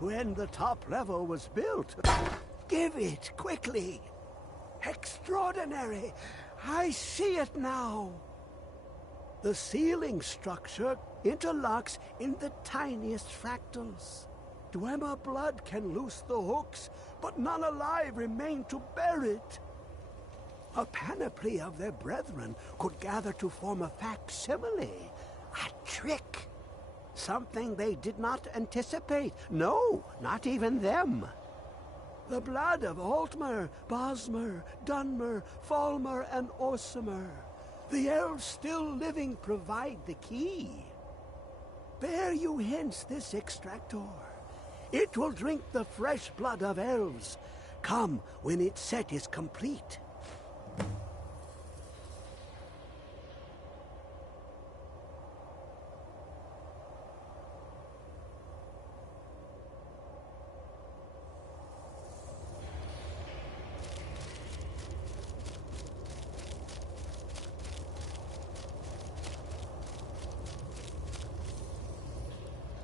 when the top level was built. Give it, quickly! Extraordinary! I see it now! The ceiling structure interlocks in the tiniest fractals. Dwemer blood can loose the hooks, but none alive remain to bear it. A panoply of their brethren could gather to form a facsimile, a trick. Something they did not anticipate. No, not even them. The blood of Altmer, Bosmer, Dunmer, Falmer, and Orsimer. The elves still living provide the key. Bear you hence this extractor. It will drink the fresh blood of elves. Come when its set is complete.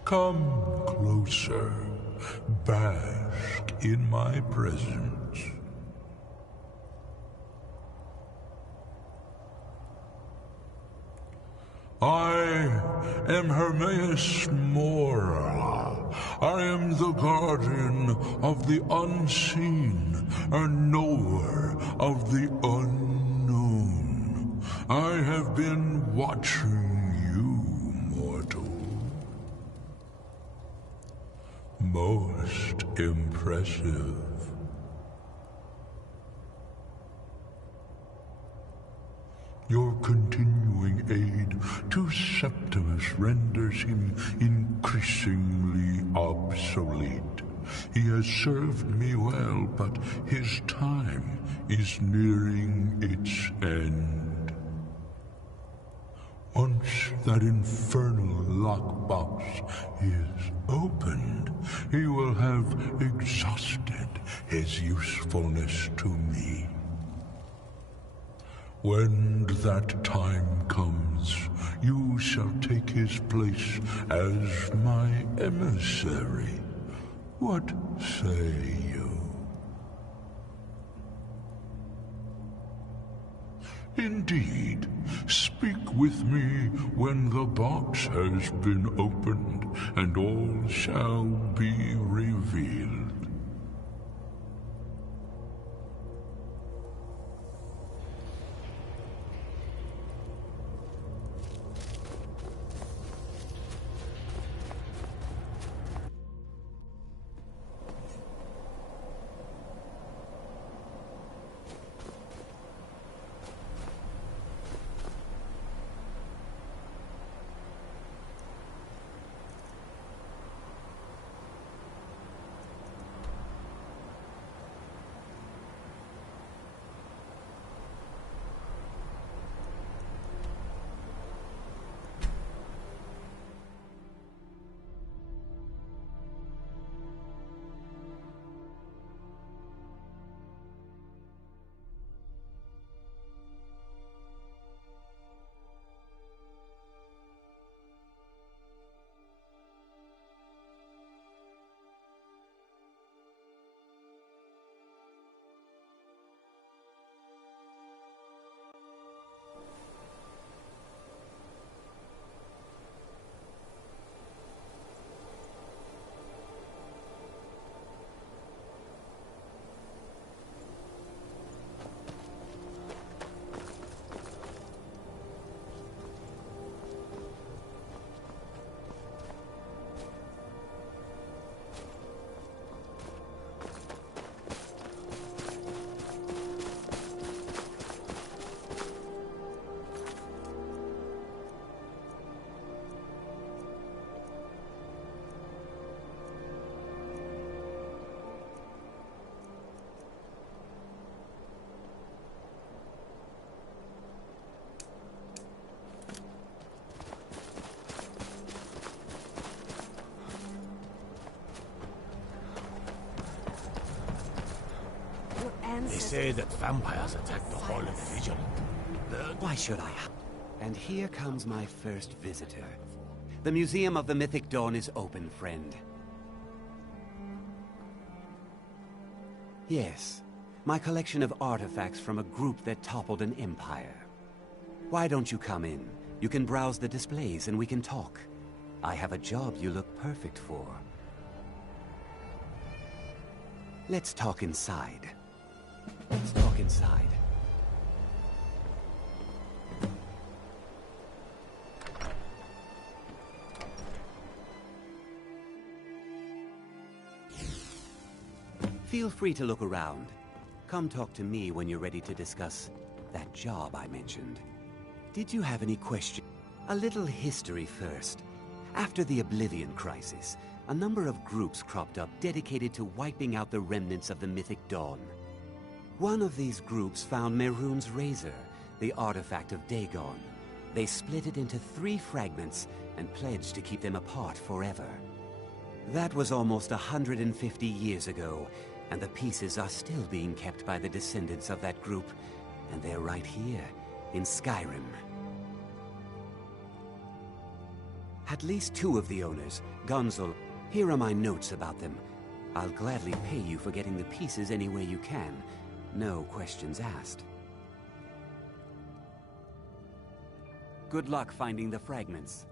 Come closer, bask in my presence. I am Hermaeus Mora. I am the guardian of the unseen, a knower of the unknown. I have been watching you, mortal. Most impressive. Your continuing aid to Septimus renders him increasingly obsolete. He has served me well, but his time is nearing its end. Once that infernal lockbox is opened, he will have exhausted his usefulness to me. When that time comes, you shall take his place as my emissary. What say you? Indeed, speak with me when the box has been opened, and all shall be revealed. They say that vampires attack the Hall of the Vigilant. Why should I? And here comes my first visitor. The Museum of the Mythic Dawn is open, friend. Yes. My collection of artifacts from a group that toppled an empire. Why don't you come in? You can browse the displays and we can talk. I have a job you look perfect for. Let's talk inside. Let's talk inside. Feel free to look around. Come talk to me when you're ready to discuss that job I mentioned. Did you have any questions? A little history first. After the Oblivion Crisis, a number of groups cropped up dedicated to wiping out the remnants of the mythic Dawn. One of these groups found Mehrunes' razor, the artifact of Dagon. They split it into 3 fragments and pledged to keep them apart forever. That was almost 150 years ago, and the pieces are still being kept by the descendants of that group, and they're right here, in Skyrim. At least 2 of the owners, Gonzal, here are my notes about them. I'll gladly pay you for getting the pieces any way you can. No questions asked. Good luck finding the fragments.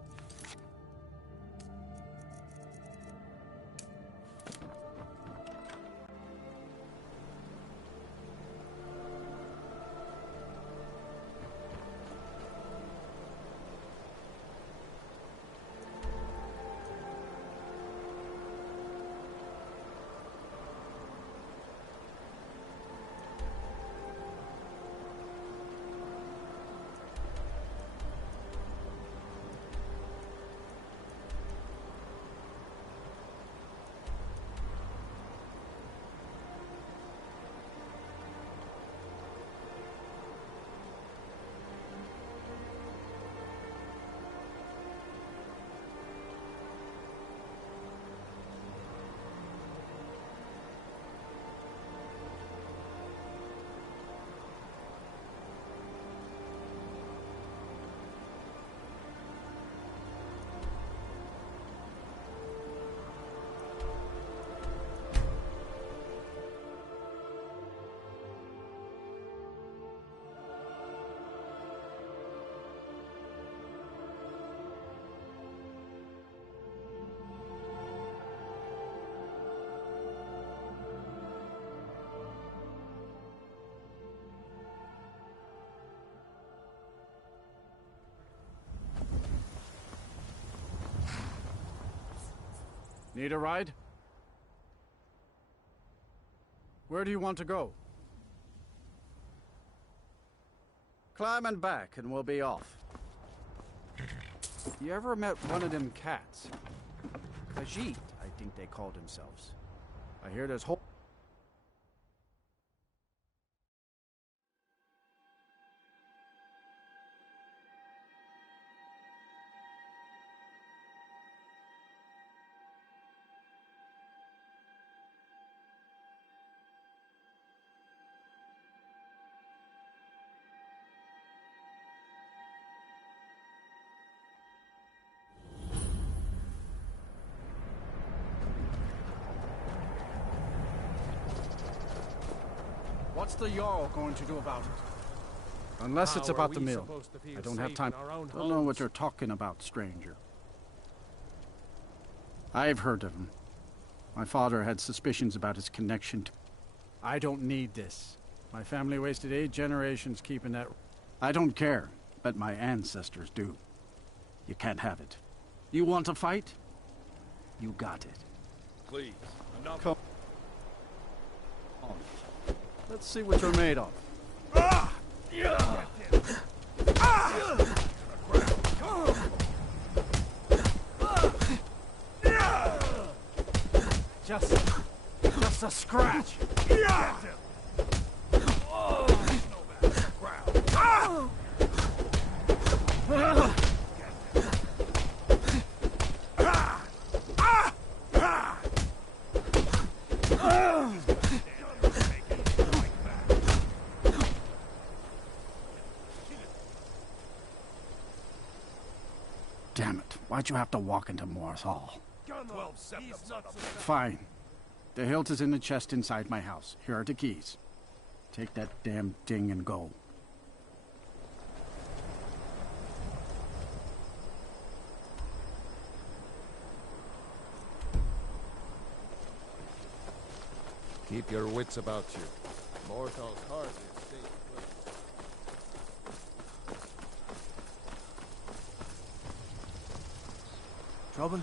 Need a ride? Where do you want to go? Climb and back and we'll be off. You ever met one of them cats? Khajiit, I think they called themselves. I hear there's whole... What's the Jarl going to do about it? Unless it's about the mill. I don't have time. Don't know what you're talking about, stranger. I've heard of him. My father had suspicions about his connection to... I don't need this. My family wasted 8 generations keeping that... I don't care, but my ancestors do. You can't have it. You want to fight? You got it. Please, enough. Come on. Let's see what you're made of. Just a scratch. Damn it. Why'd you have to walk into Morris Hall? Fine. The hilt is in the chest inside my house. Here are the keys. Take that damn thing and go. Keep your wits about you. Mortal's heart is safe. Trouble?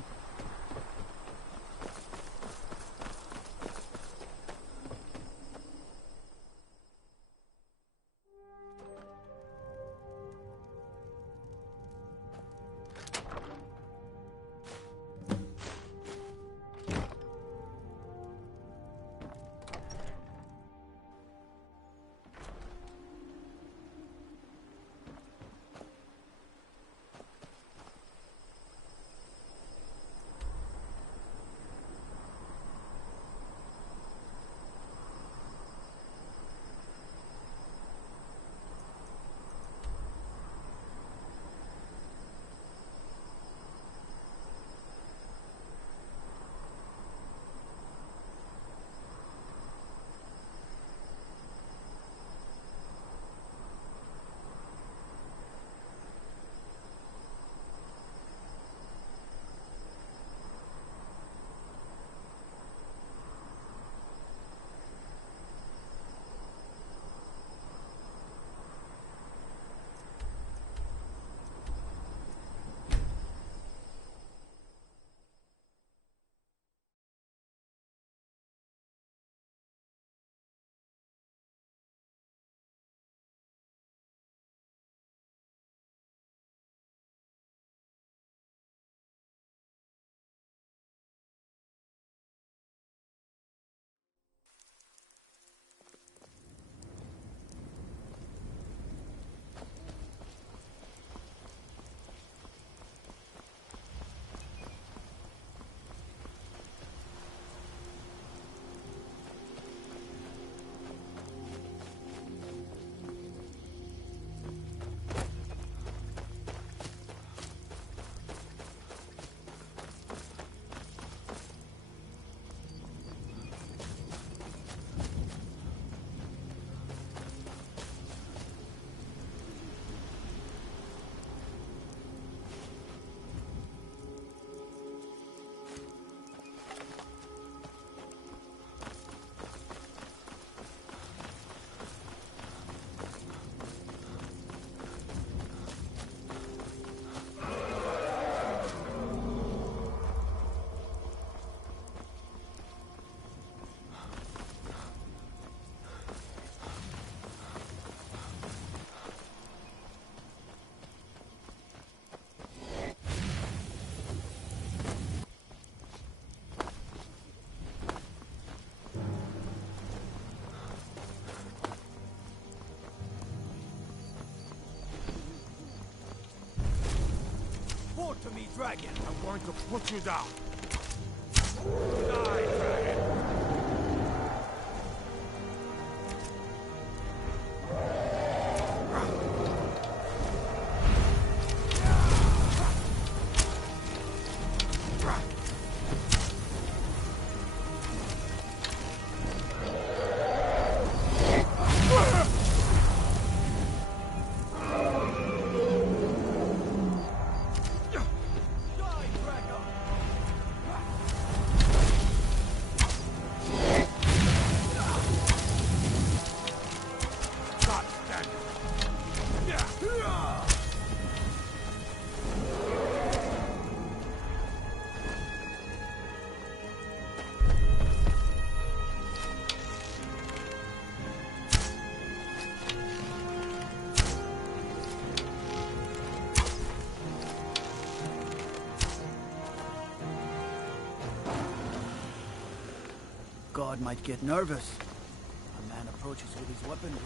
To me, dragon. I'm going to put you down. Die, dragon. God might get nervous. A man approaches with his weapon drawn.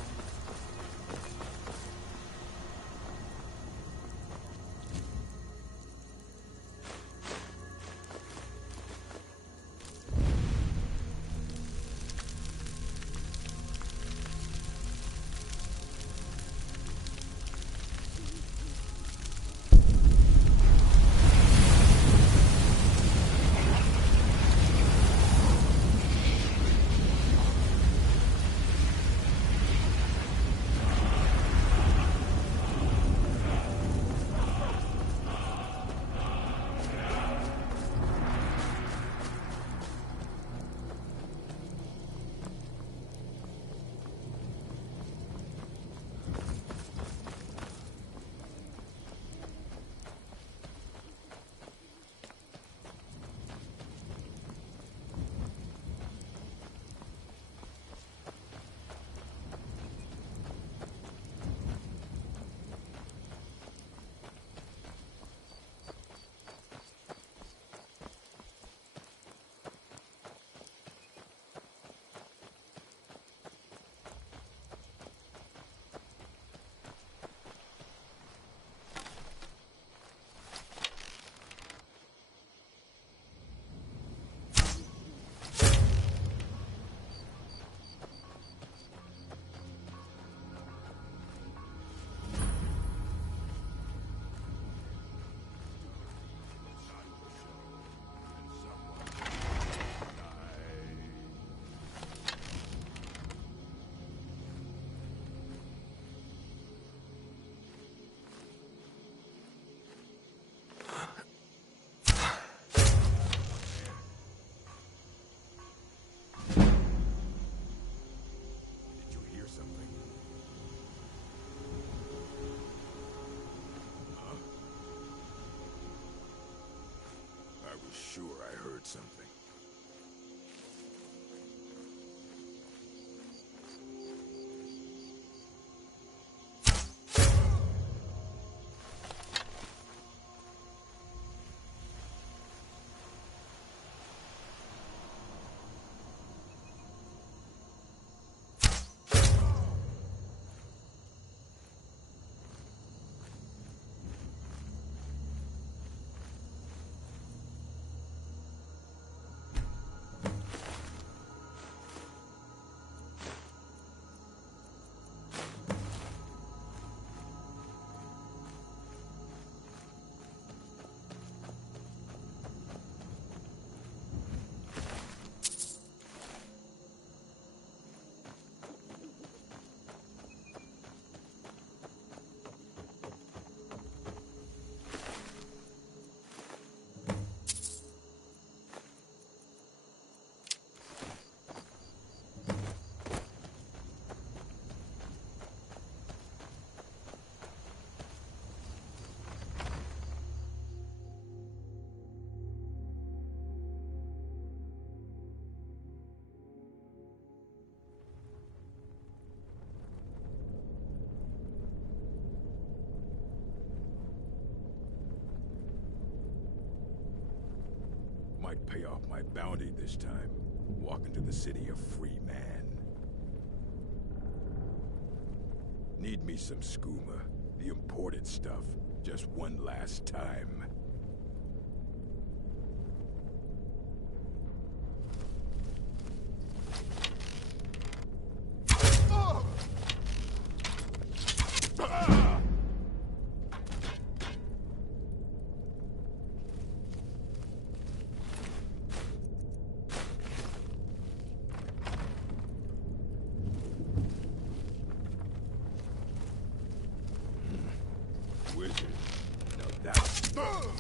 might pay off my bounty this time. Walk into the city a free man. Need me some skooma, the imported stuff, just one last time. Wizard. Now that's...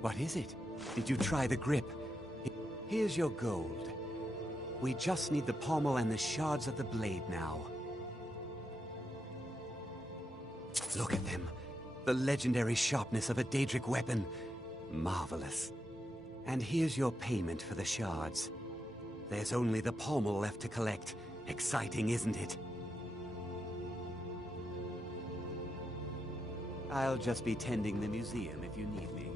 What is it? Did you try the grip? Here's your gold. We just need the pommel and the shards of the blade now. Look at them. The legendary sharpness of a Daedric weapon. Marvelous. And here's your payment for the shards. There's only the pommel left to collect. Exciting, isn't it? I'll just be tending the museum if you need me.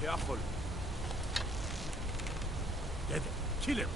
Careful. Get him. Kill him.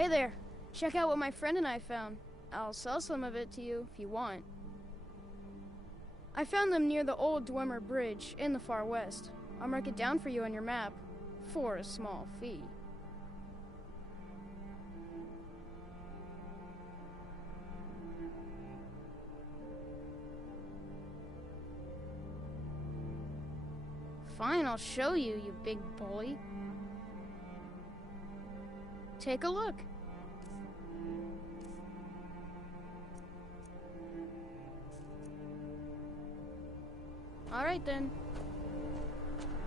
Hey there, check out what my friend and I found. I'll sell some of it to you if you want. I found them near the old Dwemer Bridge in the far west. I'll mark it down for you on your map, for a small fee. Fine, I'll show you, you big bully. Take a look. All right, then.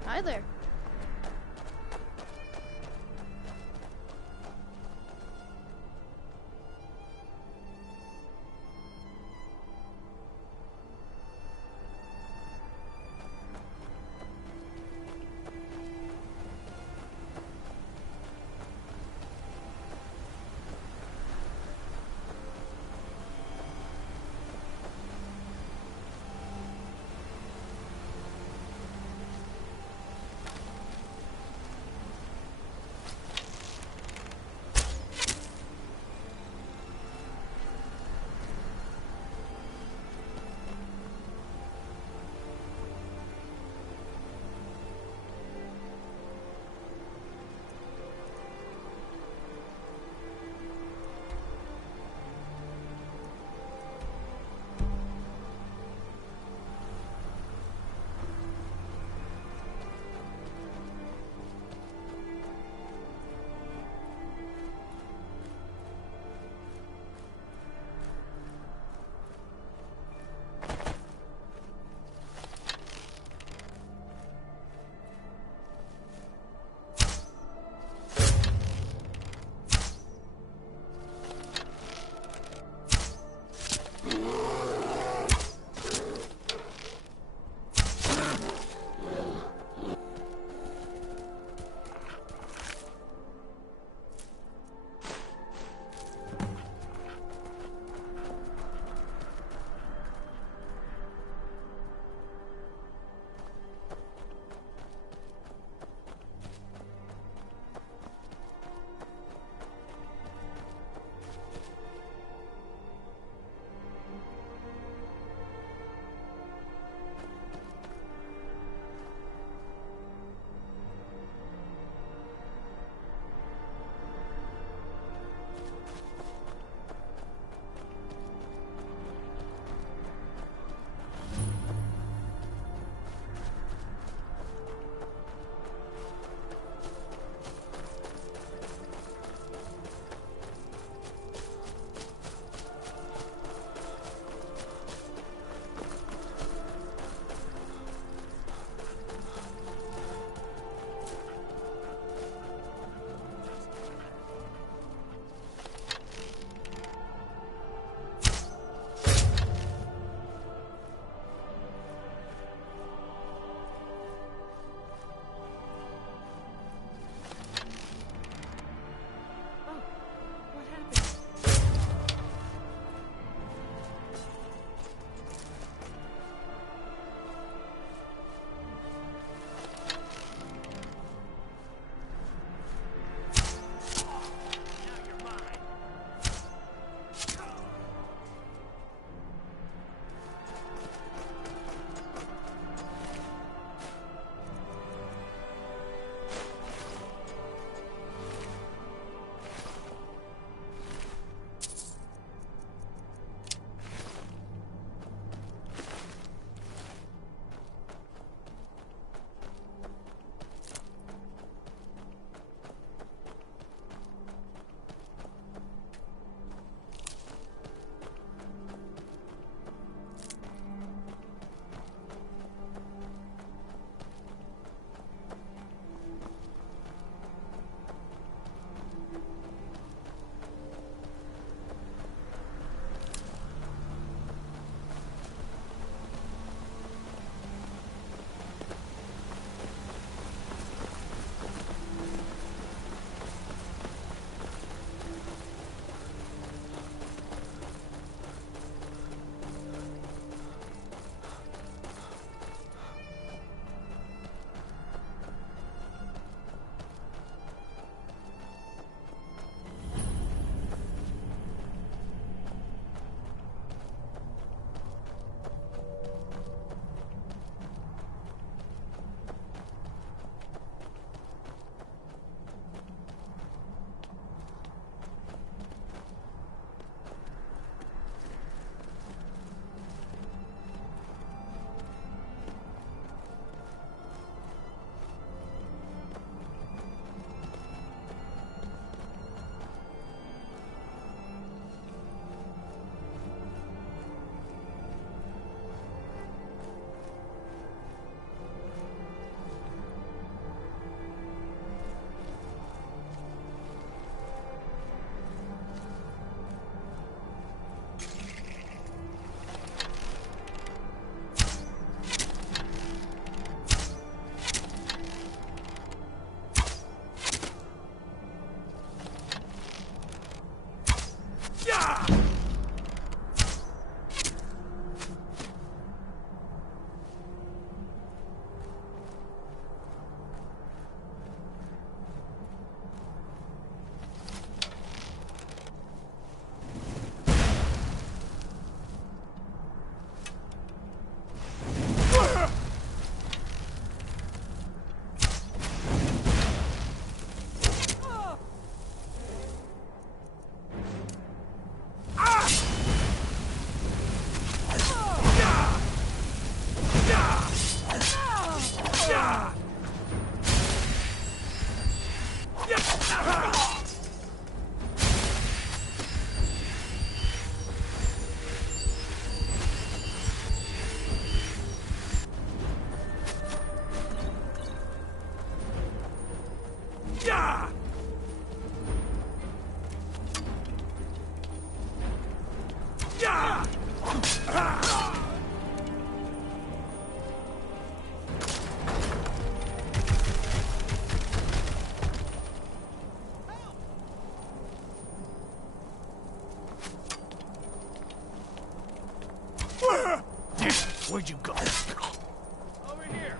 Hi there. Where'd you go? Over here!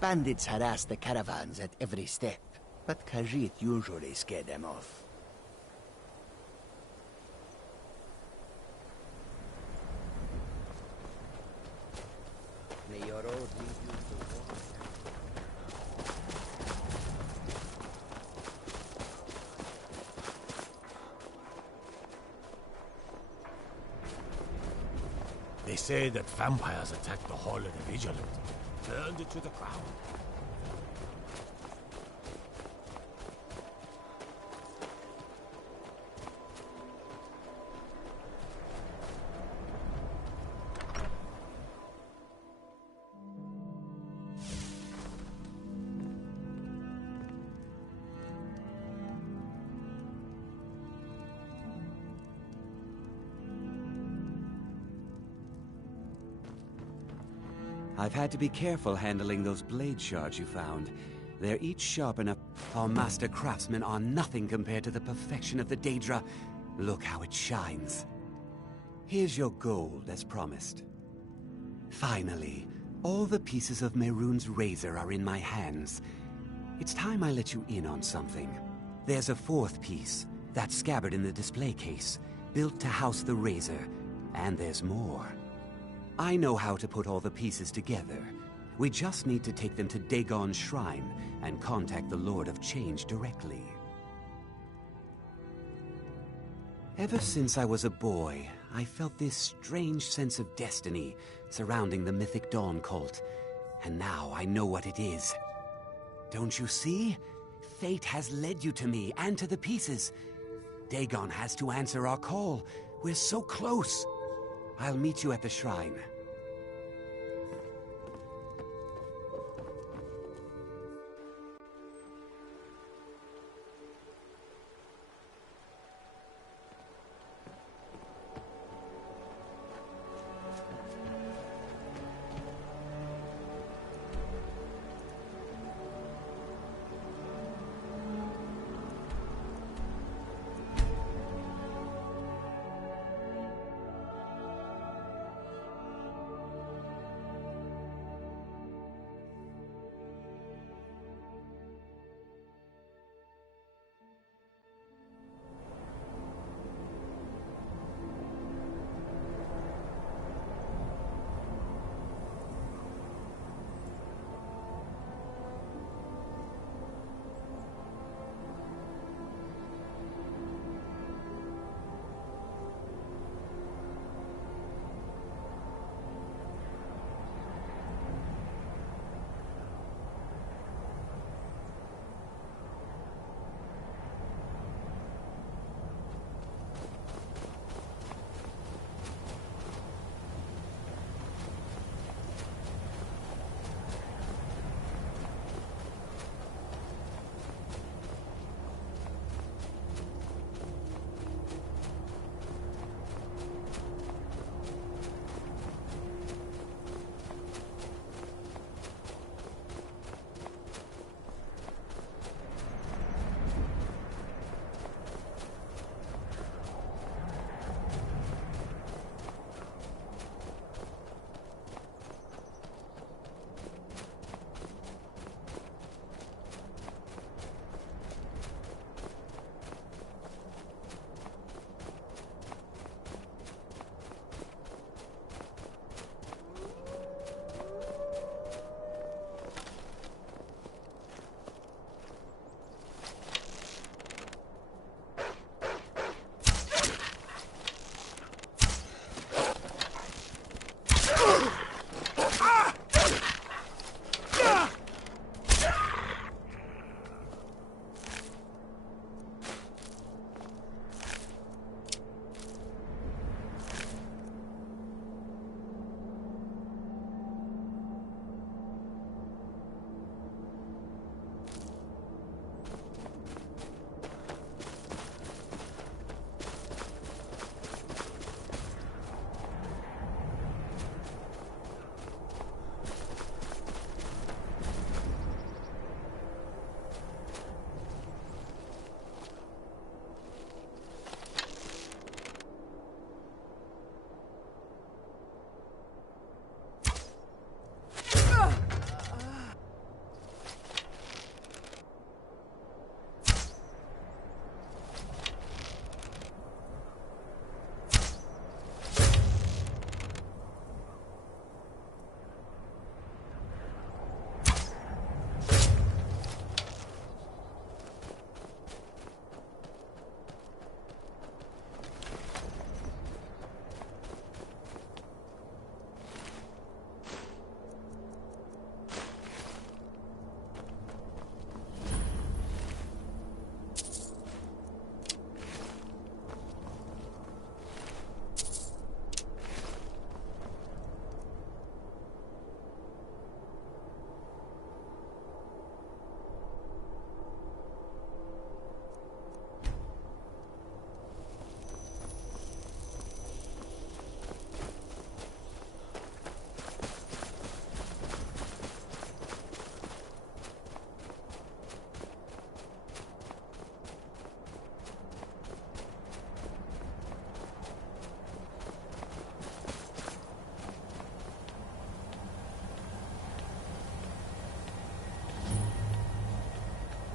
Bandits harass the caravans at every step, but Khajiit usually scare them off. May your road lead you to war. They say that vampires attacked the Hall of the Vigilant, burned it to the ground. I've had to be careful handling those blade shards you found. They're each sharp enough. Our master craftsmen are nothing compared to the perfection of the Daedra. Look how it shines. Here's your gold, as promised. Finally, all the pieces of Mehrunes' razor are in my hands. It's time I let you in on something. There's a fourth piece, that scabbard in the display case, built to house the razor. And there's more. I know how to put all the pieces together. We just need to take them to Dagon's shrine and contact the Lord of Change directly. Ever since I was a boy, I felt this strange sense of destiny surrounding the mythic Dawn cult, and now I know what it is. Don't you see? Fate has led you to me and to the pieces. Dagon has to answer our call. We're so close. I'll meet you at the shrine.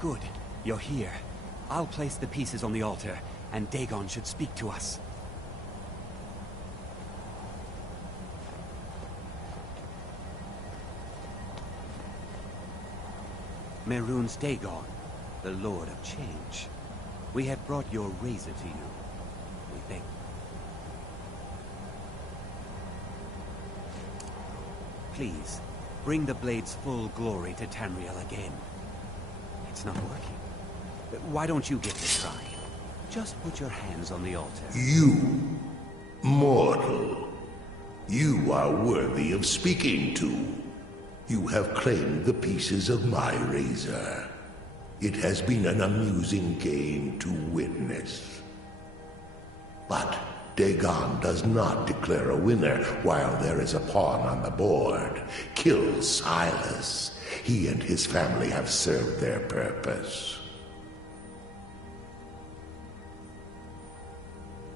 Good. You're here. I'll place the pieces on the altar, and Dagon should speak to us. Mehrunes Dagon, the Lord of Change. We have brought your razor to you. We thank you. Please, bring the blade's full glory to Tamriel again. It's not working. Why don't you give it a try? Just put your hands on the altar. You, mortal. You are worthy of speaking to. You have claimed the pieces of my razor. It has been an amusing game to witness. But Dagon does not declare a winner while there is a pawn on the board. Kill Silas. He and his family have served their purpose.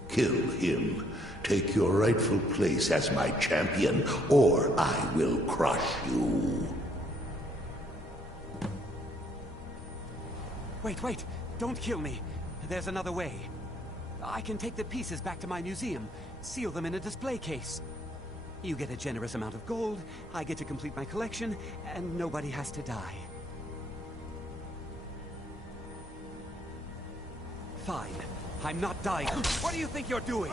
Kill him. Take your rightful place as my champion, or I will crush you. Wait! Don't kill me. There's another way. I can take the pieces back to my museum, seal them in a display case. You get a generous amount of gold, I get to complete my collection, and nobody has to die. Fine. I'm not dying. What do you think you're doing?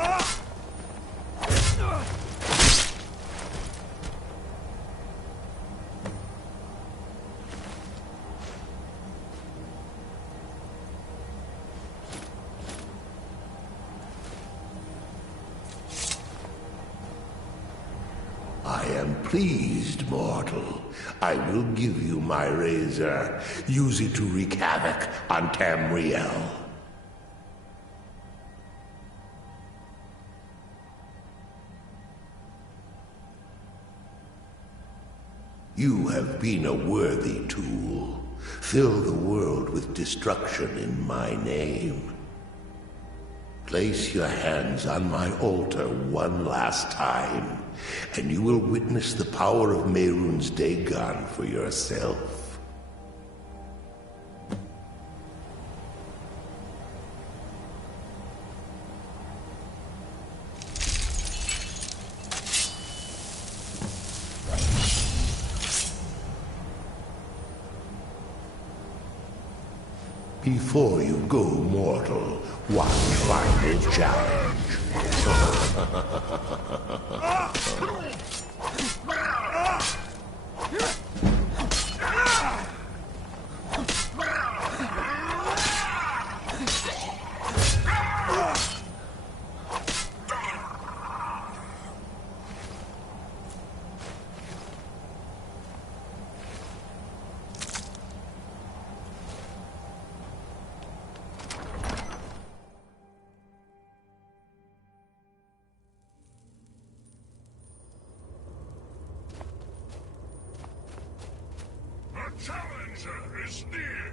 I am pleased, mortal. I will give you my razor. Use it to wreak havoc on Tamriel. You have been a worthy tool. Fill the world with destruction in my name. Place your hands on my altar one last time, and you will witness the power of Mehrunes Dagon for yourself. Before you go, mortal, one final challenge. Challenger is near.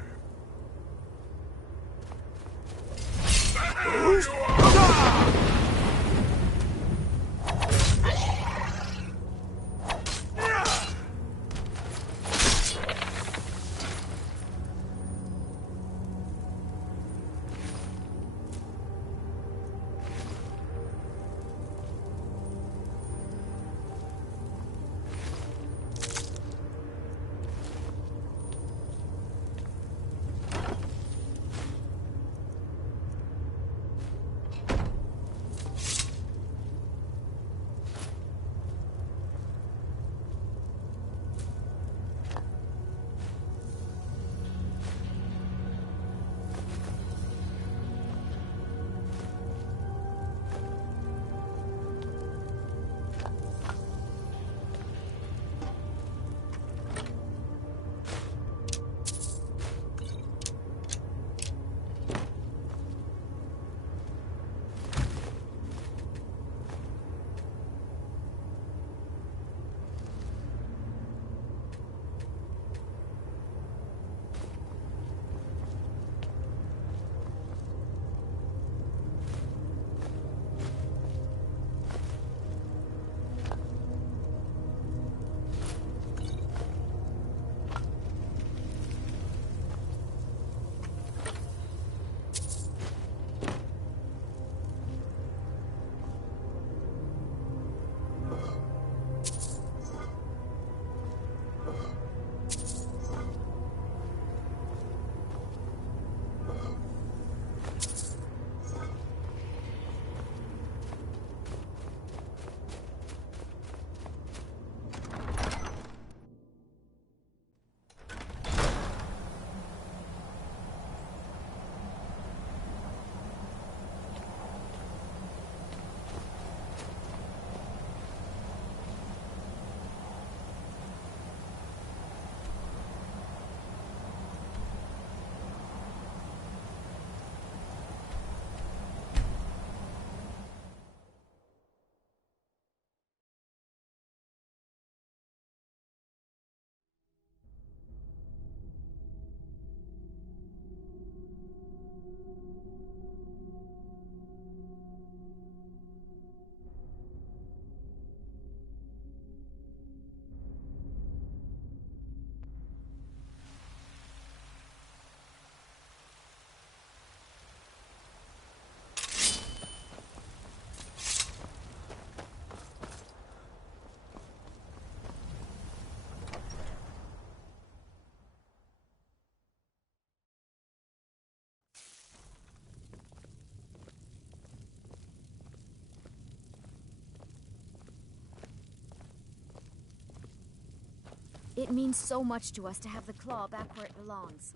It means so much to us to have the claw back where it belongs.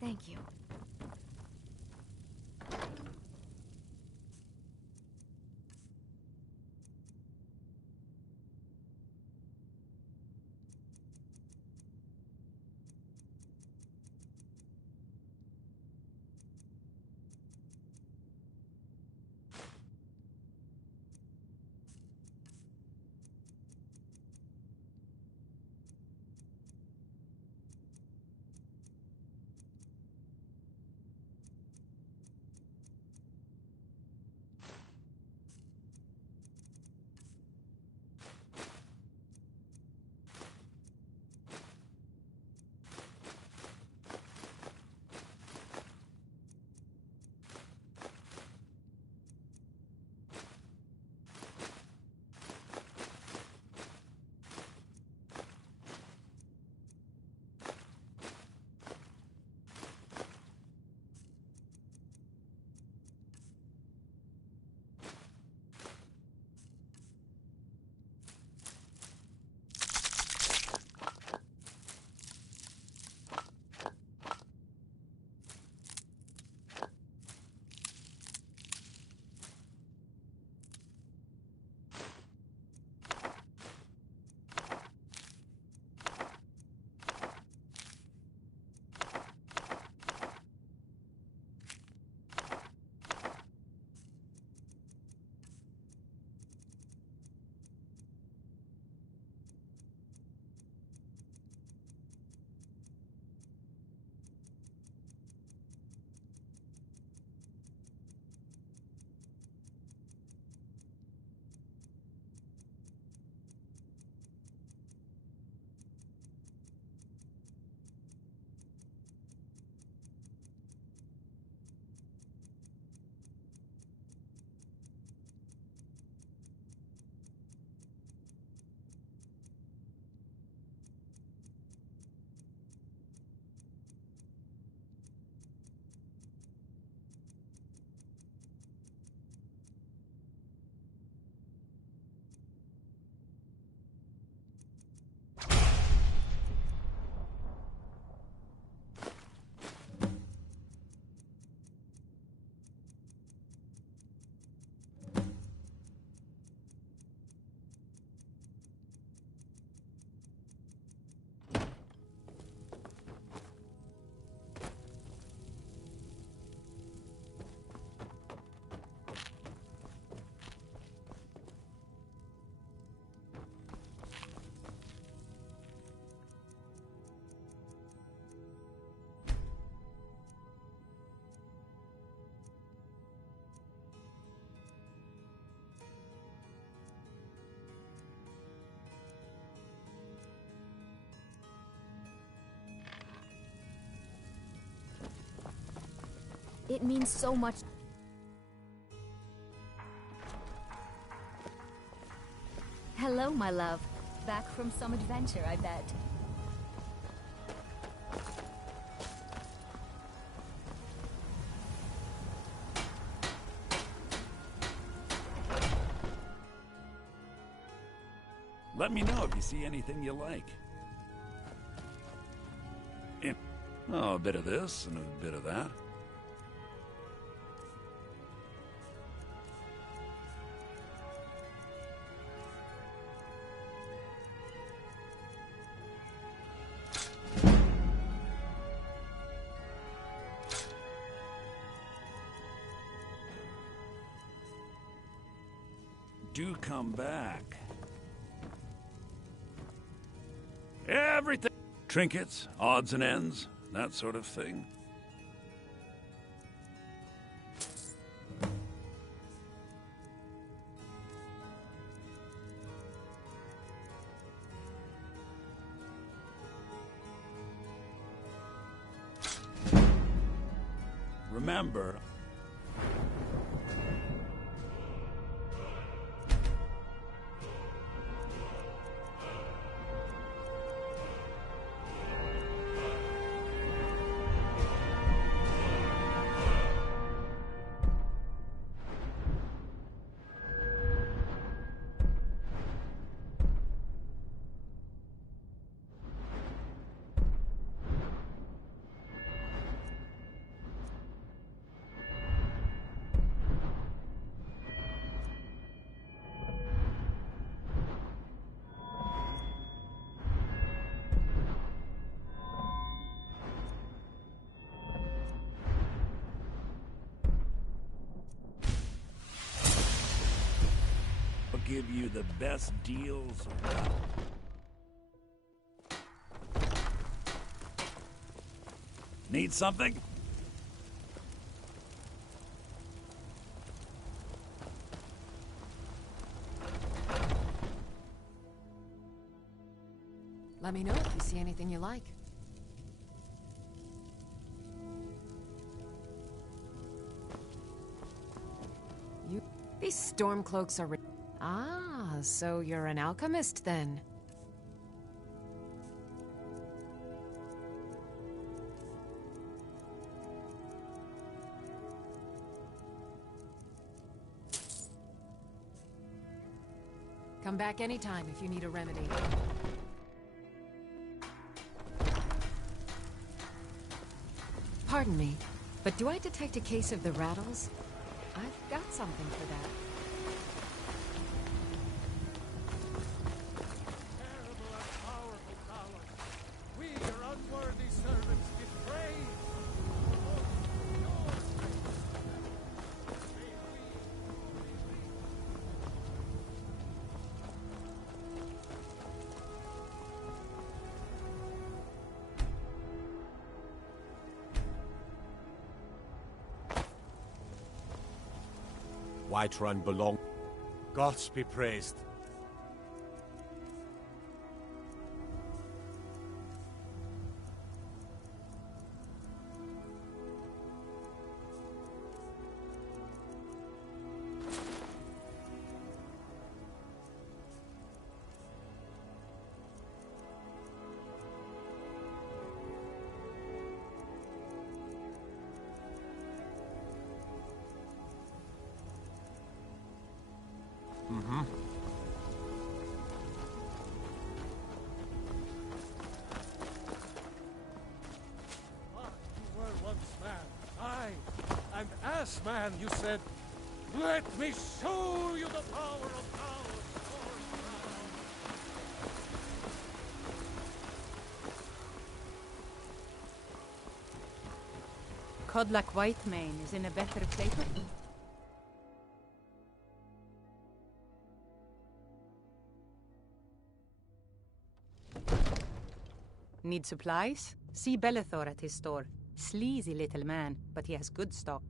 Thank you. It means so much. Hello, my love. Back from some adventure, I bet. Let me know if you see anything you like. Oh, a bit of this and a bit of that. Do come back. Everything. Trinkets, odds and ends, that sort of thing. Remember, give you the best deals around. Need something? Let me know if you see anything you like. These storm cloaks are... Ah, so you're an alchemist then. Come back anytime if you need a remedy. Pardon me, but do I detect a case of the rattles? I've got something for that. Terrible and powerful power. We, your unworthy servants, betray. Whiterun belong. Gods be praised. Man, you said, "Let me show you the power of power." Codlac Whitemane is in a better place. Need supplies? See Belethor at his store. Sleazy little man, but he has good stock.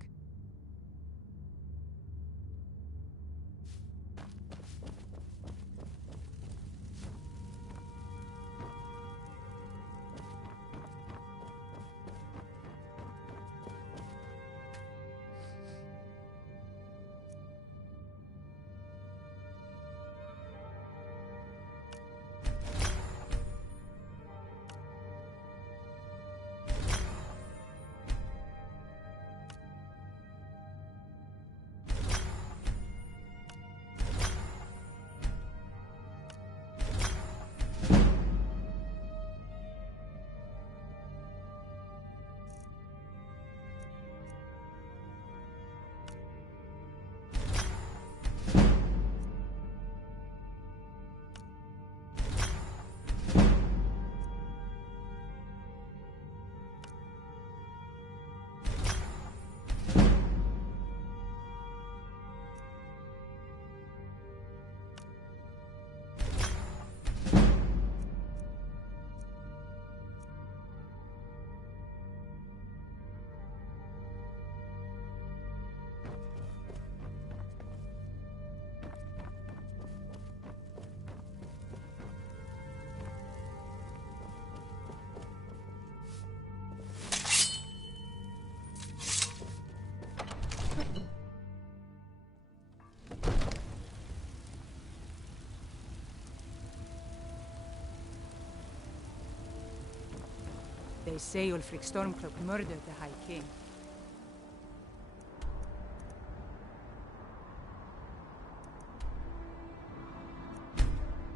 They say Ulfric Stormcloak murdered the High King.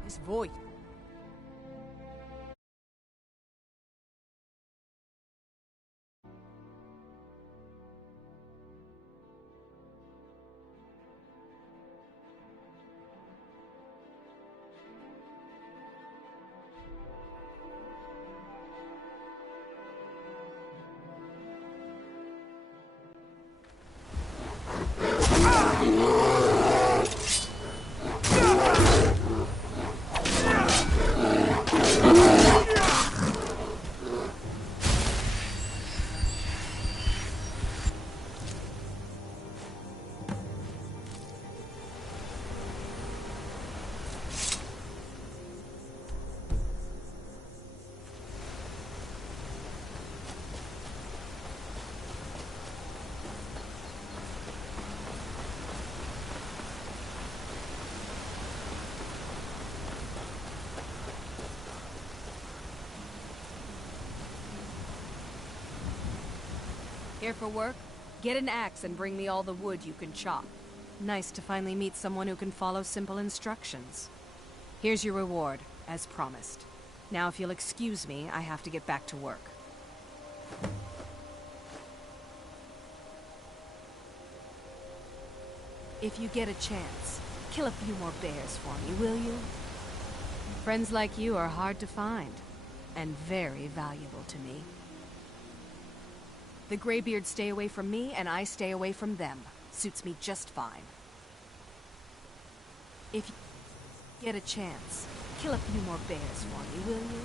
His voice. Here for work? Get an axe and bring me all the wood you can chop. Nice to finally meet someone who can follow simple instructions. Here's your reward, as promised. Now if you'll excuse me, I have to get back to work. If you get a chance, kill a few more bears for me, will you? Friends like you are hard to find, and very valuable to me. The Greybeards stay away from me, and I stay away from them. Suits me just fine. If you get a chance, kill a few more bears for me, will you?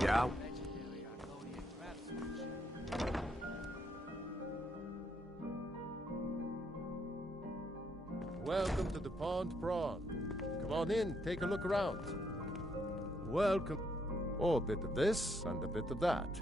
Yeah? Welcome to the Pond Prawn. Come on in, take a look around. Welcome. Oh, a bit of this and a bit of that.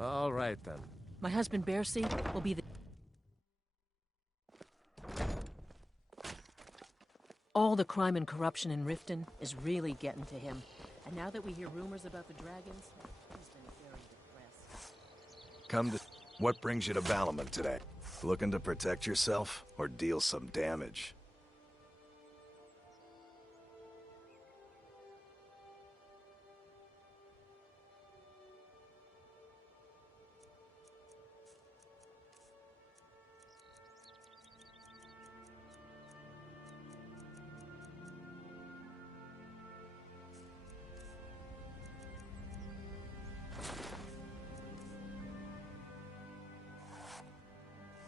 All right, then. My husband, Bercy, will be the... All the crime and corruption in Riften is really getting to him. And now that we hear rumors about the dragons, he's been very depressed. Come to... What brings you to Balamon today? Looking to protect yourself or deal some damage?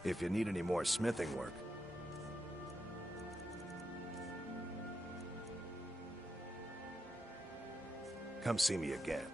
If you need any more smithing work, come see me again.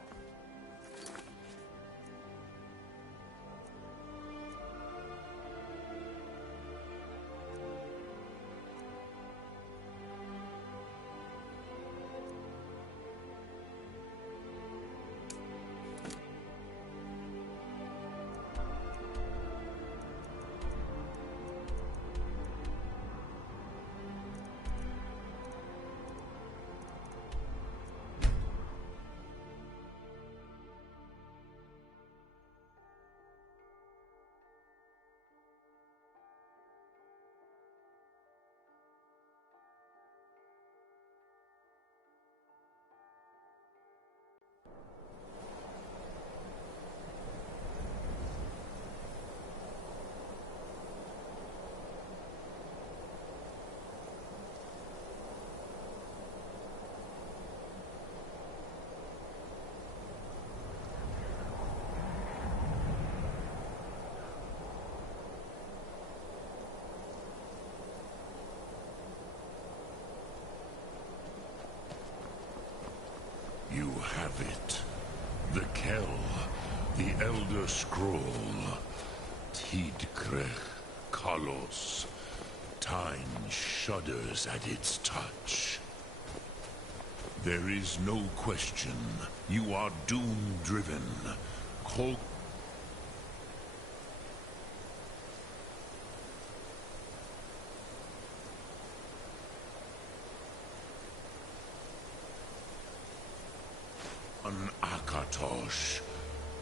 scroll. Tidkrech Kalos. Time shudders at its touch. There is no question. You are doom-driven. On Akatosh,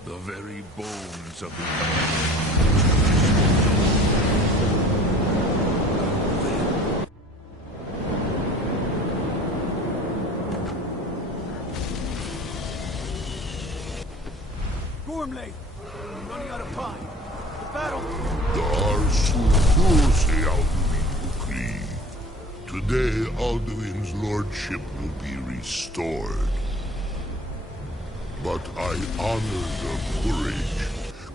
the very bones of the Gormley, running out of time. The battle. Today, Alduin's lordship will be restored. But I honor your courage.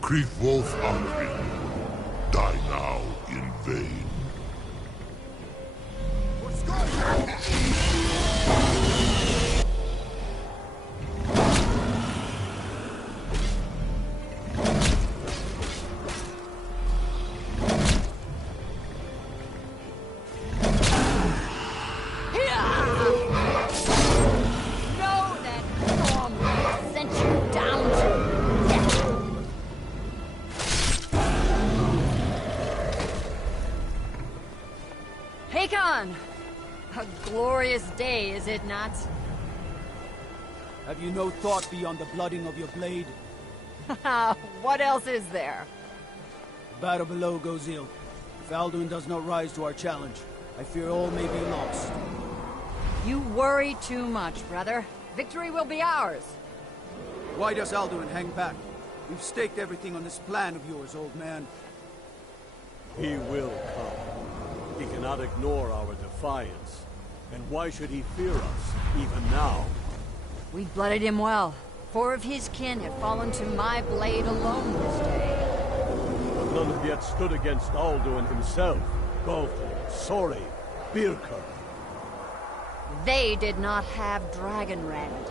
Kriegwolf Akrin, die now in vain. What's going on? A glorious day, is it not? Have you no thought beyond the blooding of your blade? What else is there? The battle below goes ill. If Alduin does not rise to our challenge, I fear all may be lost. You worry too much, brother. Victory will be ours. Why does Alduin hang back? We've staked everything on this plan of yours, old man. He will come. He cannot ignore our defiance. And why should he fear us, even now? We blooded him well. 4 of his kin have fallen to my blade alone this day. But none have yet stood against Alduin himself. Golfin, Sori, Birka. They did not have Dragonrend.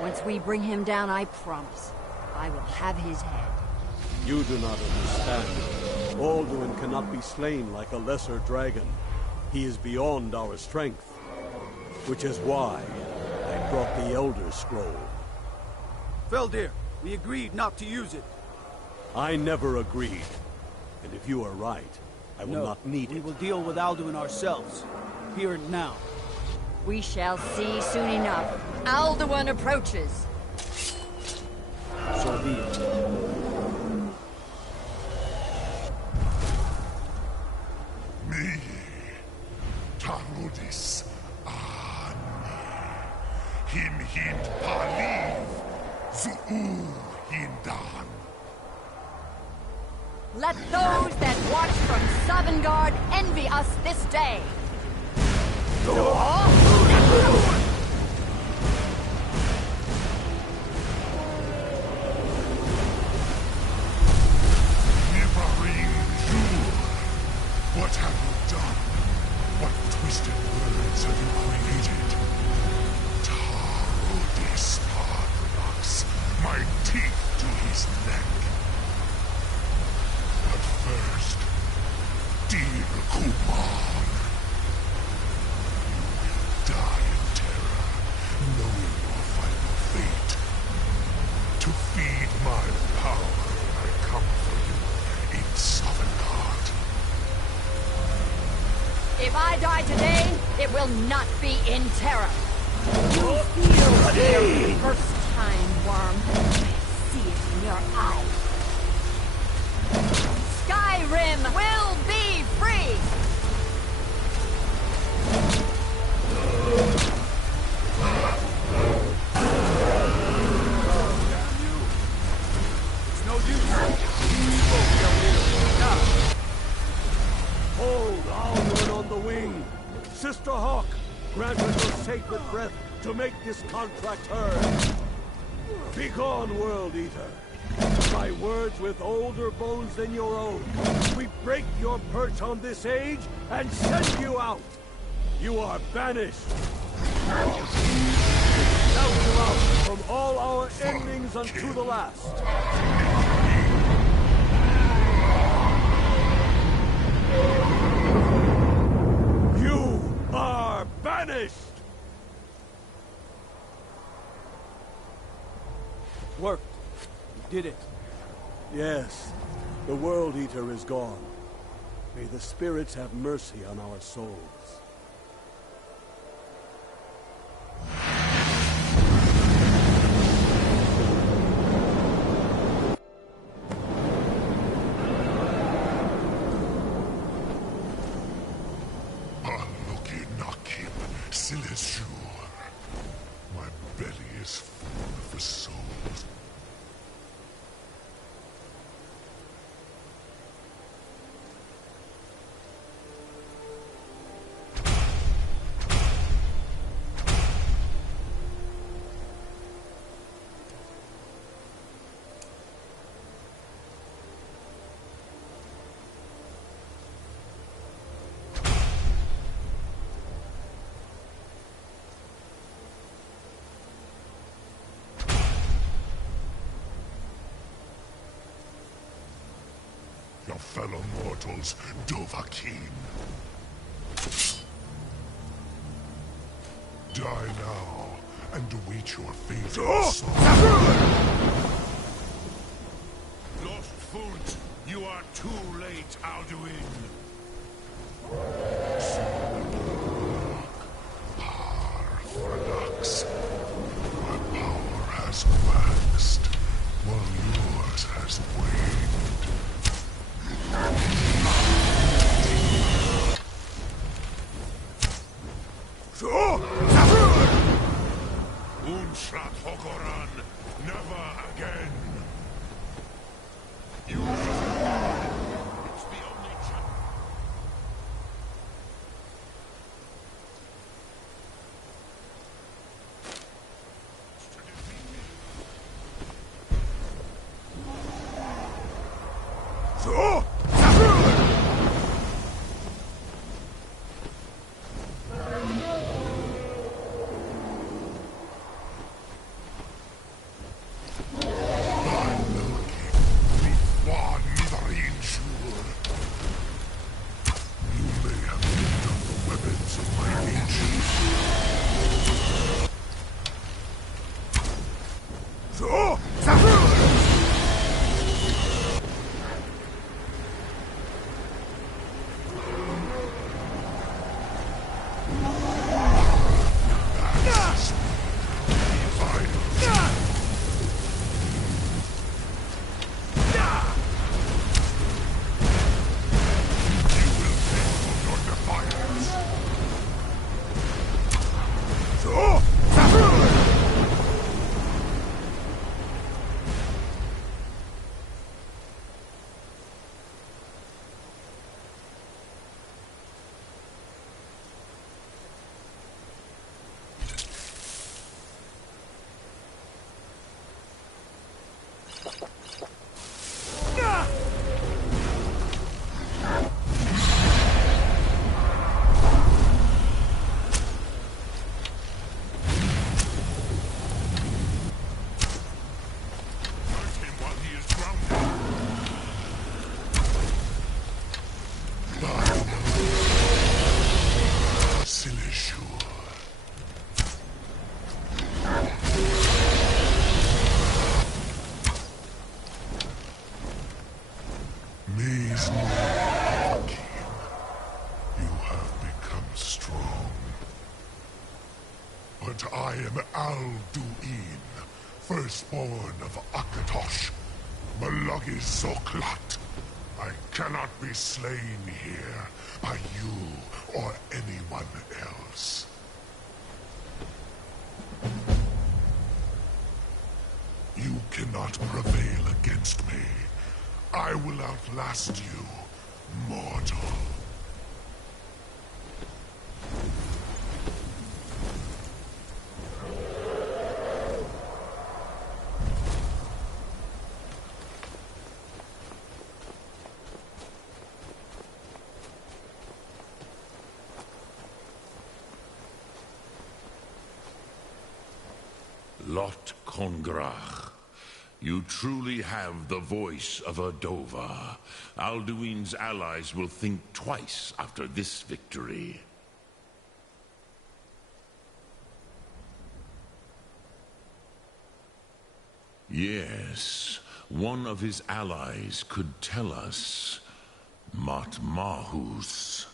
Once we bring him down, I promise, I will have his head. You do not understand. Alduin cannot be slain like a lesser dragon. He is beyond our strength. Which is why I brought the Elder Scroll. Feldir, we agreed not to use it. I never agreed. And if you are right, I will not need it. We will deal with Alduin ourselves. Here and now. We shall see soon enough. Alduin approaches. So be it. Me, Tarudis, Him hind Paliv, Zuu hindan. Let those that watch from Sovngarde envy us this day. What have you done? What twisted words have you created? Tarudis Padrox, my teeth to his neck. But first, dear Kumar, you will die in terror, knowing your final fate. To feed my power, I come for you in Sovngarde. If I die today, it will not be in terror. You feel fear for the first time, worm. I see it in your eyes. Skyrim will be free! Damn you! It's no use. Now! Hold Alduin on the wing! Sister Hawk, grant us your sacred breath to make this contract heard. Begone, World Eater! By words with older bones than your own, we break your perch on this age and send you out! You are banished! Count you out from all our endings unto the last! Did it? Yes. The World Eater is gone. May the spirits have mercy on our souls. My belly is full of the souls. Your fellow mortals, Dovahkiin. Die now, and await your fate. Lost Foot, you are too late, Alduin. Relax. My power has waxed, while yours has waned. Unshrat Hogoran, never again. It's the only chance. But I am Alduin, firstborn of Akatosh, Malagis Zoklat. I cannot be slain here by you or anyone else. You cannot prevail against me. I will outlast you, mortal. Lot Kongrach. You truly have the voice of a Dova. Alduin's allies will think twice after this victory. Yes, one of his allies could tell us Matmahus,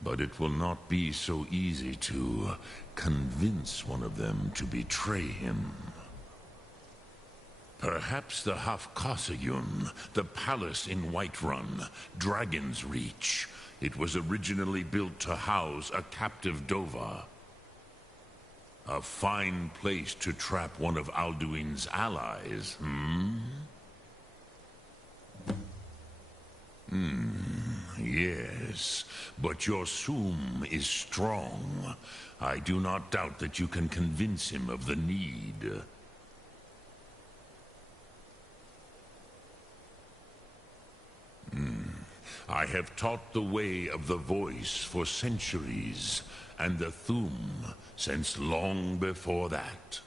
but it will not be so easy to convince one of them to betray him. Perhaps the Hafkasayun, the palace in Whiterun, Dragon's Reach. It was originally built to house a captive Dova. A fine place to trap one of Alduin's allies, Yes, but your Sum is strong. I do not doubt that you can convince him of the need. I have taught the way of the voice for centuries, and the Thum since long before that.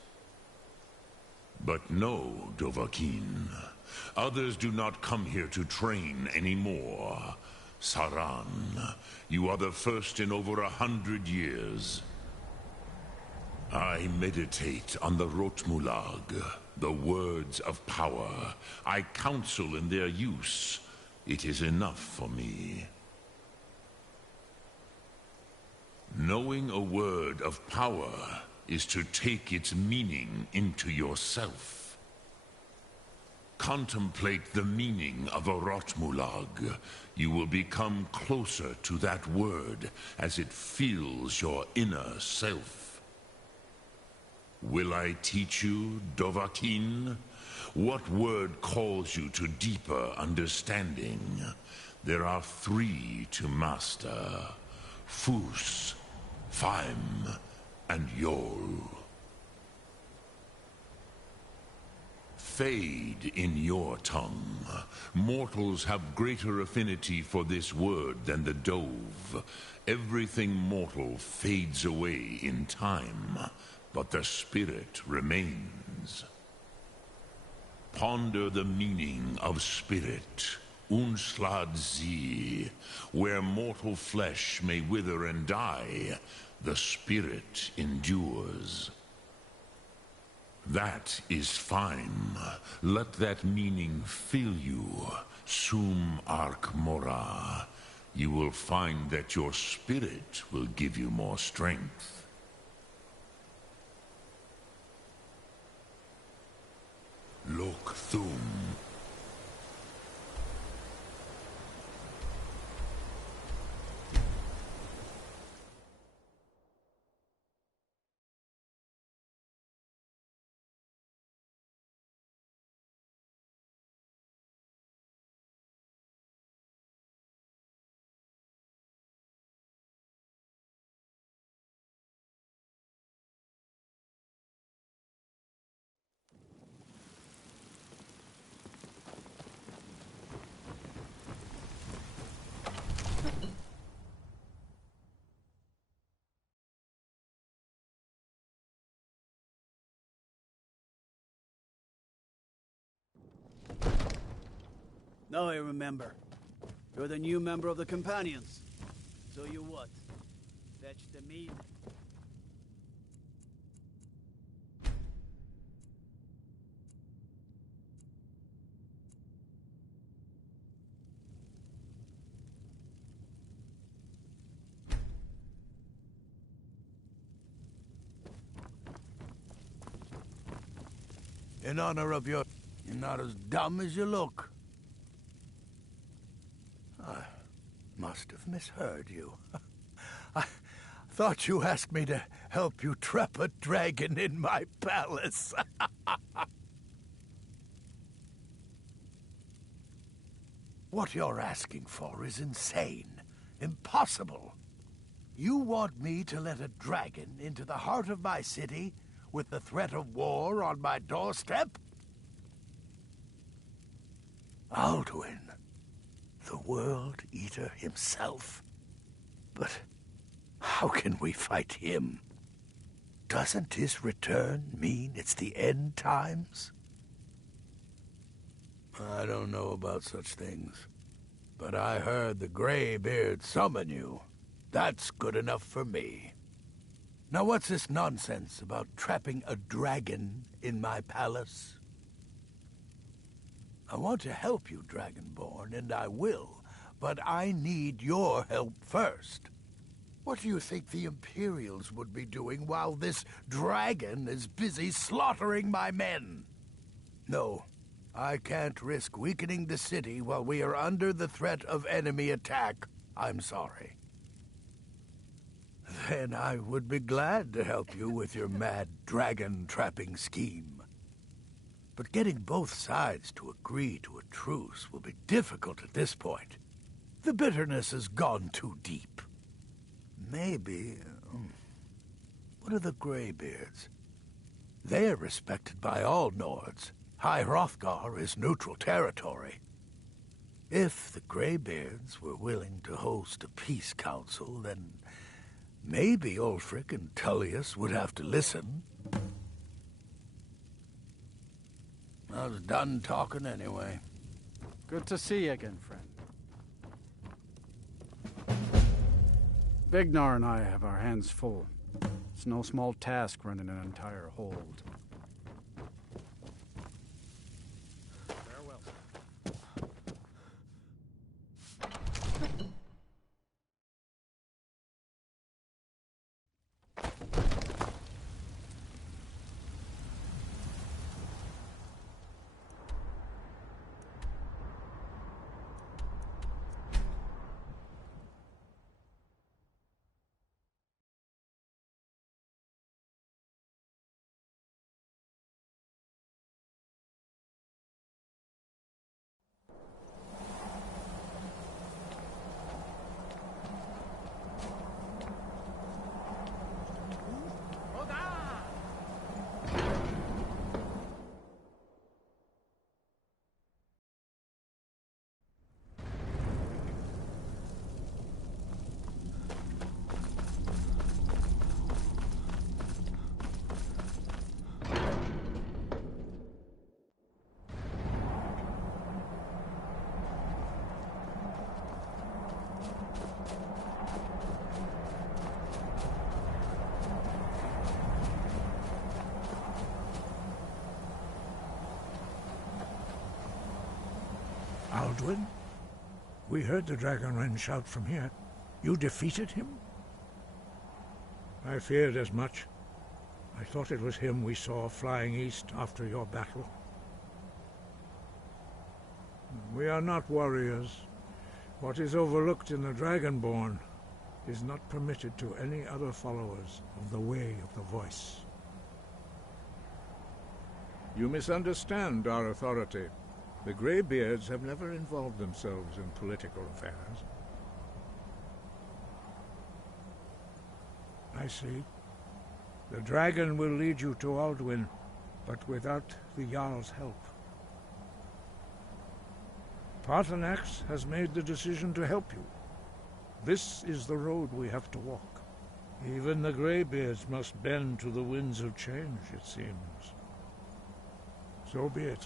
But no, Dovahkiin. Others do not come here to train anymore. Saran, you are the first in over 100 years. I meditate on the Rotmulag, the words of power. I counsel in their use. It is enough for me. Knowing a word of power is to take its meaning into yourself. Contemplate the meaning of a Rotmulag. You will become closer to that word as it fills your inner self. Will I teach you, Dovahkiin? What word calls you to deeper understanding? There are 3 to master: Fus, Faim, and Yol. Fade in your tongue. Mortals have greater affinity for this word than the Dove. Everything mortal fades away in time, but the spirit remains. Ponder the meaning of spirit, Unslad Zi. Where mortal flesh may wither and die, the spirit endures. That is fine. Let that meaning fill you, Sum Ark Mora. You will find that your spirit will give you more strength. Lok Thum. Now I remember. You're the new member of the Companions. So you what? Fetch the meat? In honor of your... You're not as dumb as you look. I must have misheard you. I thought you asked me to help you trap a dragon in my palace. What you're asking for is insane. Impossible. You want me to let a dragon into the heart of my city with the threat of war on my doorstep? Alduin, the World Eater himself. But how can we fight him? Doesn't his return mean it's the end times? I don't know about such things, but I heard the Greybeard summon you. That's good enough for me. Now what's this nonsense about trapping a dragon in my palace? I want to help you, Dragonborn, and I will, but I need your help first. What do you think the Imperials would be doing while this dragon is busy slaughtering my men? No, I can't risk weakening the city while we are under the threat of enemy attack. I'm sorry. Then I would be glad to help you with your mad dragon-trapping scheme. But getting both sides to agree to a truce will be difficult at this point. The bitterness has gone too deep. Maybe... what are the Greybeards? They're respected by all Nords. High Hrothgar is neutral territory. If the Greybeards were willing to host a peace council, then maybe Ulfric and Tullius would have to listen. I was done talking anyway. Good to see you again, friend. Bignar and I have our hands full. It's no small task running an entire hold. Farewell. Alduin? We heard the Dragonren shout from here. You defeated him? I feared as much. I thought it was him we saw flying east after your battle. We are not warriors. What is overlooked in the Dragonborn is not permitted to any other followers of the Way of the Voice. You misunderstand our authority. The Greybeards have never involved themselves in political affairs. I see. The dragon will lead you to Alduin, but without the Jarl's help. Paarthurnax has made the decision to help you. This is the road we have to walk. Even the Greybeards must bend to the winds of change, it seems. So be it.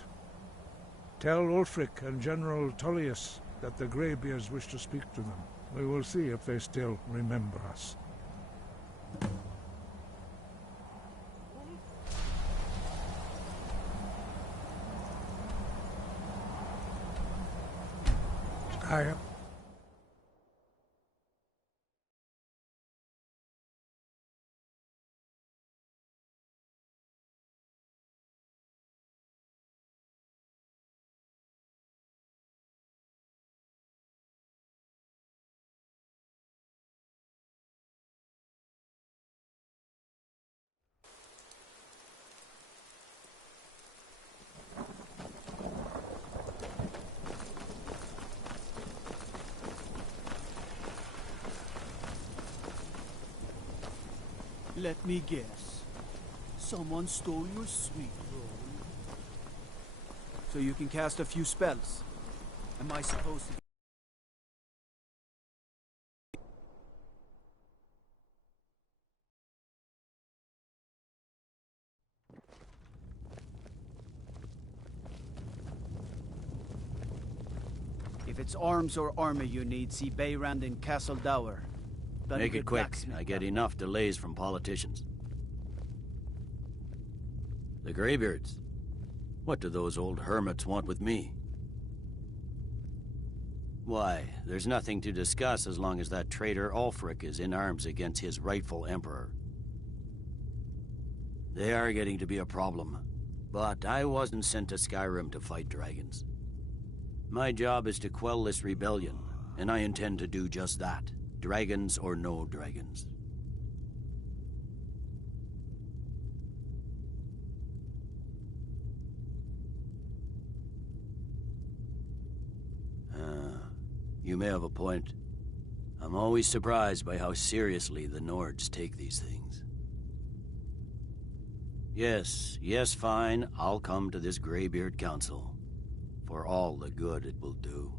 Tell Ulfric and General Tullius that the Greybeards wish to speak to them. We will see if they still remember us. Skyrim. Let me guess. Someone stole your sweet roll. So you can cast a few spells. Am I supposed to... If it's arms or armor you need, see Beyrand in Castle Dower. Make it quick. I get enough delays from politicians. The Greybeards. What do those old hermits want with me? Why, there's nothing to discuss as long as that traitor Ulfric is in arms against his rightful emperor. They are getting to be a problem, but I wasn't sent to Skyrim to fight dragons. My job is to quell this rebellion, and I intend to do just that, dragons or no dragons. You may have a point. I'm always surprised by how seriously the Nords take these things. Yes, fine, I'll come to this Greybeard Council. For all the good it will do.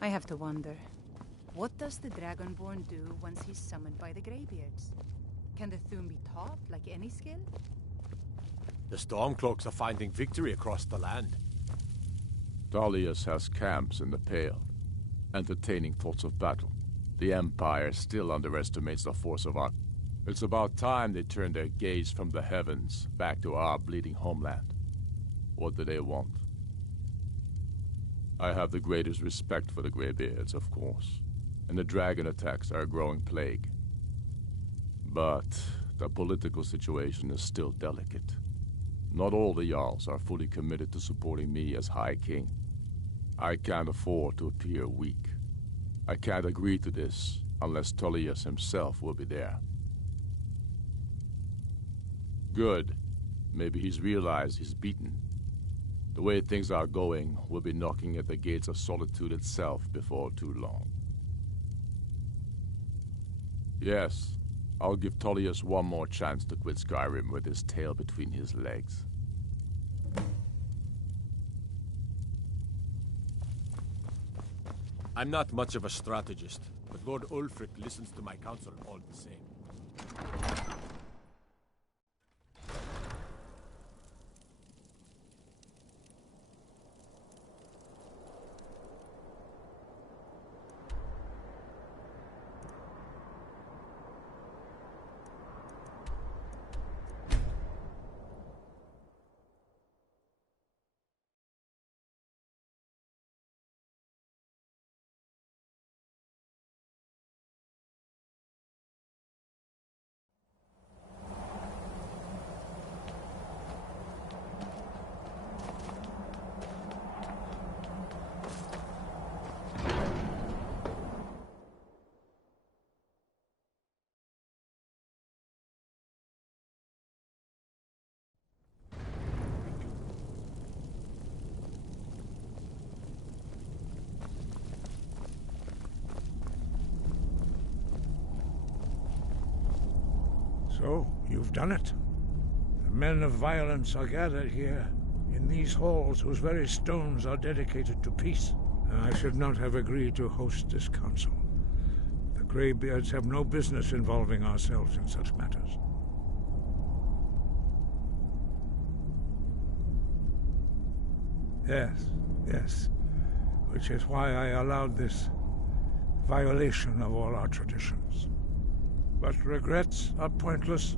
I have to wonder, what does the Dragonborn do once he's summoned by the Greybeards? Can the Thu'um be taught like any skill? The Stormcloaks are finding victory across the land. Dalius has camps in the Pale, entertaining thoughts of battle. The Empire still underestimates the force of our... It's about time they turn their gaze from the heavens back to our bleeding homeland. What do they want? I have the greatest respect for the Greybeards, of course, and the dragon attacks are a growing plague. But the political situation is still delicate. Not all the Jarls are fully committed to supporting me as High King. I can't afford to appear weak. I can't agree to this unless Tullius himself will be there. Good. Maybe he's realized he's beaten. The way things are going, we'll be knocking at the gates of Solitude itself before too long. Yes, I'll give Tullius one more chance to quit Skyrim with his tail between his legs. I'm not much of a strategist, but Lord Ulfric listens to my counsel all the same. So, you've done it. The men of violence are gathered here, in these halls whose very stones are dedicated to peace. I should not have agreed to host this council. The Greybeards have no business involving ourselves in such matters. Yes. Which is why I allowed this violation of all our traditions. But regrets are pointless.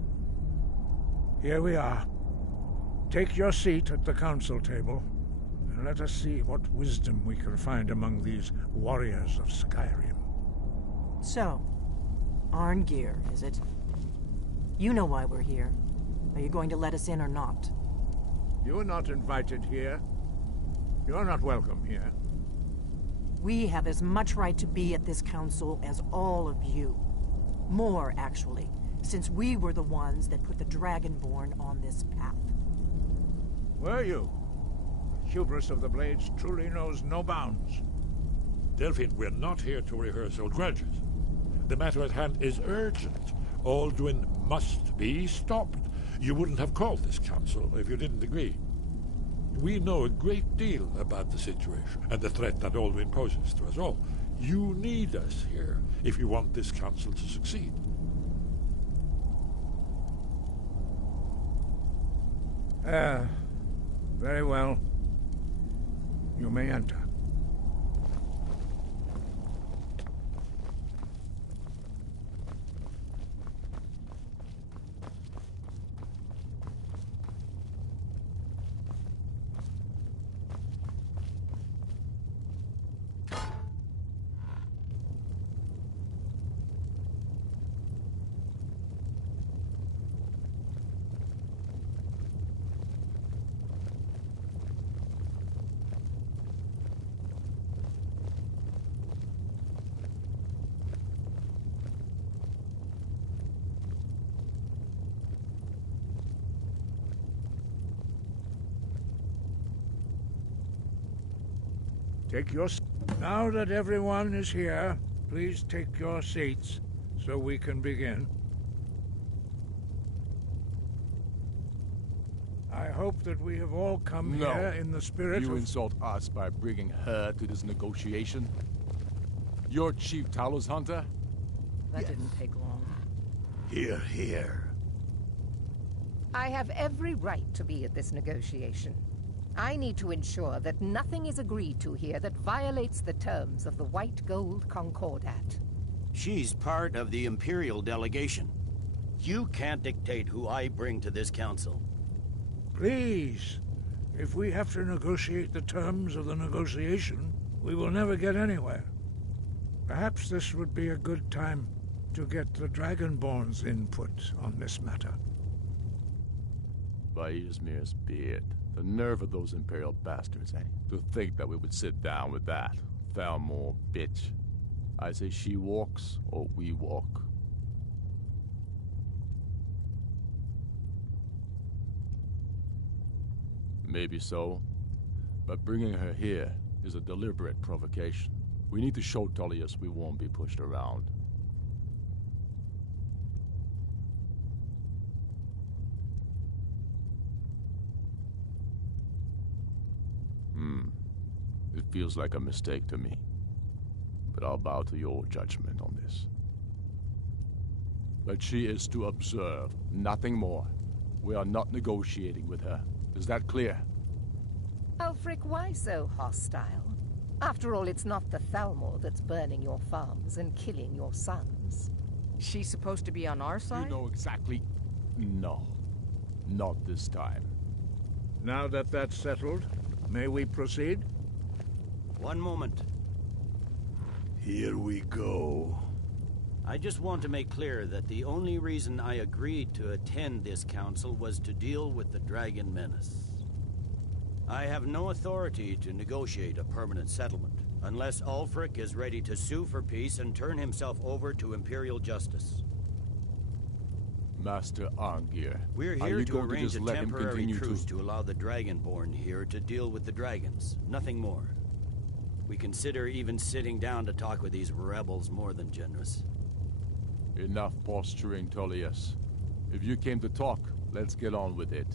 Here we are. Take your seat at the council table, and let us see what wisdom we can find among these warriors of Skyrim. So, Arngeir, is it? You know why we're here. Are you going to let us in or not? You are not invited here. You are not welcome here. We have as much right to be at this council as all of you. More, actually, since we were the ones that put the Dragonborn on this path. Were you? The hubris of the Blades truly knows no bounds. Delphine, we're not here to rehearse old grudges. The matter at hand is urgent. Alduin must be stopped. You wouldn't have called this council if you didn't agree. We know a great deal about the situation and the threat that Alduin poses to us all. You need us here if you want this council to succeed. Very well. You may enter. Now that everyone is here, please take your seats so we can begin. I hope that we have all come here in the spirit You of... insult us by bringing her to this negotiation? You're Chief Talos Hunter? That didn't take long. Hear, hear. I have every right to be at this negotiation. I need to ensure that nothing is agreed to here that violates the terms of the White Gold Concordat. She's part of the Imperial delegation. You can't dictate who I bring to this council. Please, if we have to negotiate the terms of the negotiation, we will never get anywhere. Perhaps this would be a good time to get the Dragonborn's input on this matter. By Izmir's beard. The nerve of those Imperial bastards, eh? To think that we would sit down with that. Thalmor bitch. I say she walks, or we walk. Maybe so, but bringing her here is a deliberate provocation. We need to show Tullius we won't be pushed around. It feels like a mistake to me, but I'll bow to your judgment on this. But she is to observe, nothing more. We are not negotiating with her. Is that clear? Ulfric, why so hostile? After all, it's not the Thalmor that's burning your farms and killing your sons. She's supposed to be on our side? You know exactly... No. Not this time. Now that that's settled, may we proceed? One moment. Here we go. I just want to make clear that the only reason I agreed to attend this council was to deal with the Dragon Menace. I have no authority to negotiate a permanent settlement, unless Ulfric is ready to sue for peace and turn himself over to Imperial justice. Master Arngir, We're here to arrange a temporary truce to allow the Dragonborn here to deal with the dragons, nothing more. We consider even sitting down to talk with these rebels more than generous. Enough posturing, Tullius. If you came to talk, let's get on with it.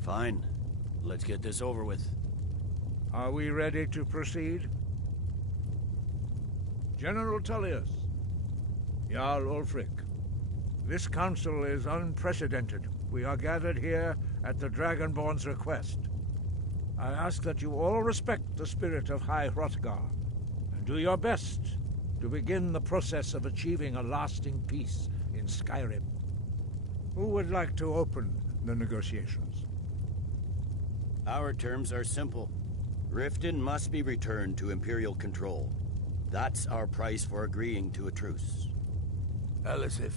Fine. Let's get this over with. Are we ready to proceed? General Tullius, Jarl Ulfric, this council is unprecedented. We are gathered here at the Dragonborn's request. I ask that you all respect the spirit of High Hrothgar, and do your best to begin the process of achieving a lasting peace in Skyrim. Who would like to open the negotiations? Our terms are simple. Riften must be returned to Imperial control. That's our price for agreeing to a truce. Elisif,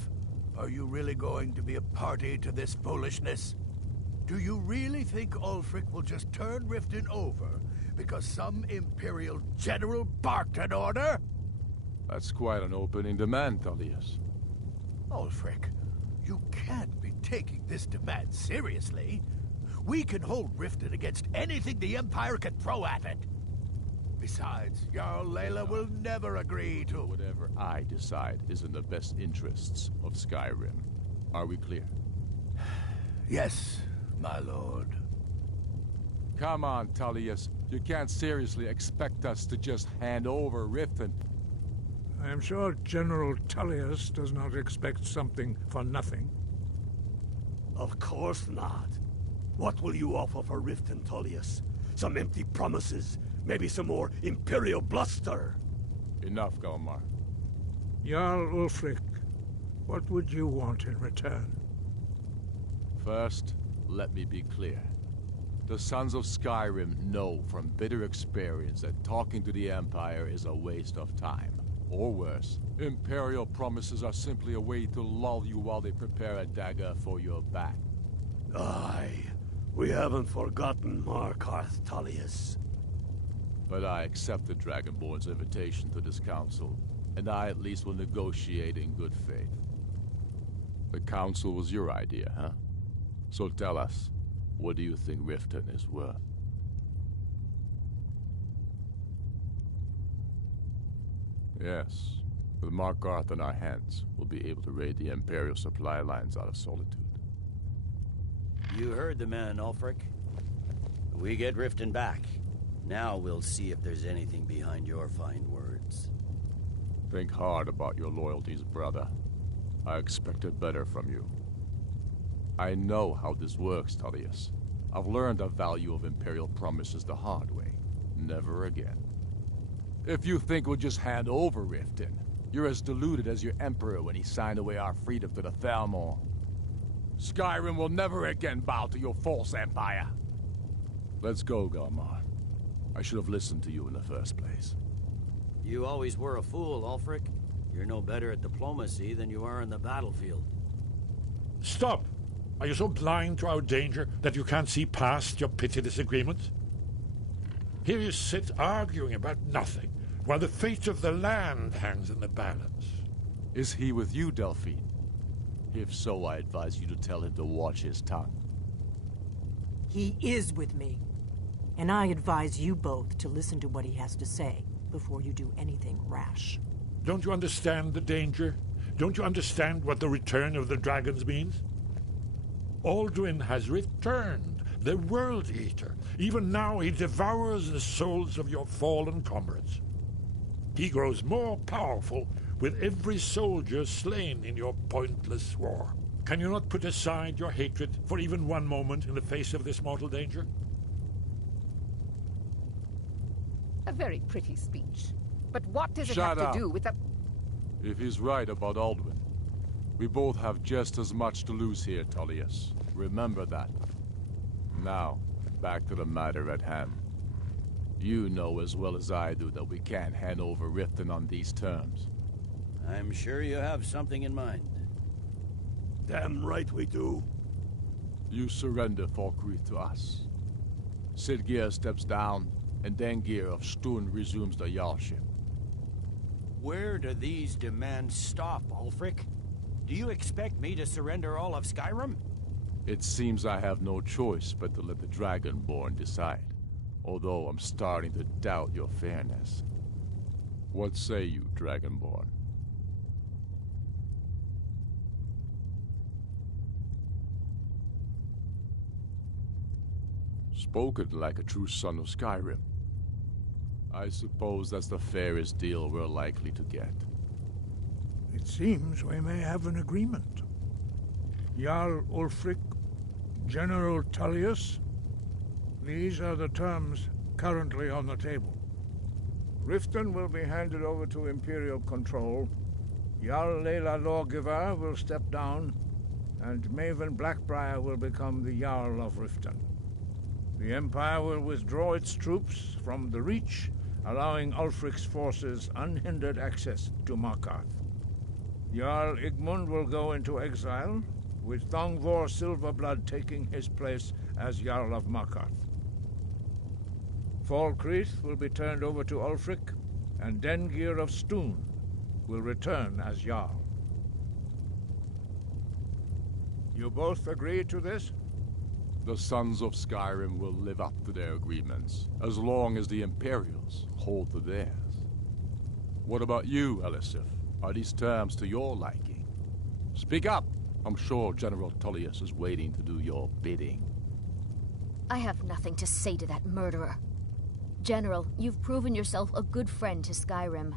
are you really going to be a party to this foolishness? Do you really think Ulfric will just turn Riften over because some Imperial general barked an order? That's quite an opening demand, Tullius. Ulfric, you can't be taking this demand seriously. We can hold Riften against anything the Empire can throw at it. Besides, Jarl Layla will never agree to... Whatever I decide is in the best interests of Skyrim. Are we clear? Yes, my lord. Come on, Tullius. You can't seriously expect us to just hand over Riften. I am sure General Tullius does not expect something for nothing. Of course not. What will you offer for Riften, Tullius? Some empty promises? Maybe some more Imperial bluster? Enough, Galmar. Jarl Ulfric, what would you want in return? First, let me be clear. The Sons of Skyrim know from bitter experience that talking to the Empire is a waste of time. Or worse, Imperial promises are simply a way to lull you while they prepare a dagger for your back. Aye, we haven't forgotten Markarth, Tullius. But I accept the Dragonborn's invitation to this council, and I at least will negotiate in good faith. The council was your idea, huh? So tell us, what do you think Riften is worth? Yes, with Markarth in our hands, we'll be able to raid the Imperial supply lines out of Solitude. You heard the man, Ulfric. We get Riften back. Now we'll see if there's anything behind your fine words. Think hard about your loyalties, brother. I expected better from you. I know how this works, Tullius. I've learned the value of Imperial promises the hard way. Never again. If you think we'll just hand over Riften, you're as deluded as your Emperor when he signed away our freedom to the Thalmor. Skyrim will never again bow to your false empire. Let's go, Galmar. I should have listened to you in the first place. You always were a fool, Ulfric. You're no better at diplomacy than you are in the battlefield. Stop! Are you so blind to our danger that you can't see past your petty disagreements? Here you sit arguing about nothing, while the fate of the land hangs in the balance. Is he with you, Delphine? If so, I advise you to tell him to watch his tongue. He is with me. And I advise you both to listen to what he has to say before you do anything rash. Don't you understand the danger? Don't you understand what the return of the dragons means? Alduin has returned, the World Eater. Even now he devours the souls of your fallen comrades. He grows more powerful with every soldier slain in your pointless war. Can you not put aside your hatred for even one moment in the face of this mortal danger? A very pretty speech. But what does it Shut have up. to do with the... If he's right about Alduin, we both have just as much to lose here, Tullius. Remember that. Now, back to the matter at hand. You know as well as I do that we can't hand over Riften on these terms. I'm sure you have something in mind. Damn right we do. You surrender Falkreath to us. Sidgeir steps down, and Dengir of Stun resumes the Jarlship. Where do these demands stop, Ulfric? Do you expect me to surrender all of Skyrim? It seems I have no choice but to let the Dragonborn decide, although I'm starting to doubt your fairness. What say you, Dragonborn? Spoken like a true son of Skyrim. I suppose that's the fairest deal we're likely to get. It seems we may have an agreement. Jarl Ulfric, General Tullius, these are the terms currently on the table. Riften will be handed over to Imperial control, Jarl Layla Lawgiver will step down, and Maven Blackbriar will become the Jarl of Riften. The Empire will withdraw its troops from the Reach, allowing Ulfric's forces unhindered access to Markarth. Jarl Igmund will go into exile, with Thongvor Silverblood taking his place as Jarl of Markarth. Falkreath will be turned over to Ulfric, and Dengir of Stoon will return as Jarl. You both agree to this? The Sons of Skyrim will live up to their agreements, as long as the Imperials hold to theirs. What about you, Elisif? Are these terms to your liking? Speak up! I'm sure General Tullius is waiting to do your bidding. I have nothing to say to that murderer. General, you've proven yourself a good friend to Skyrim.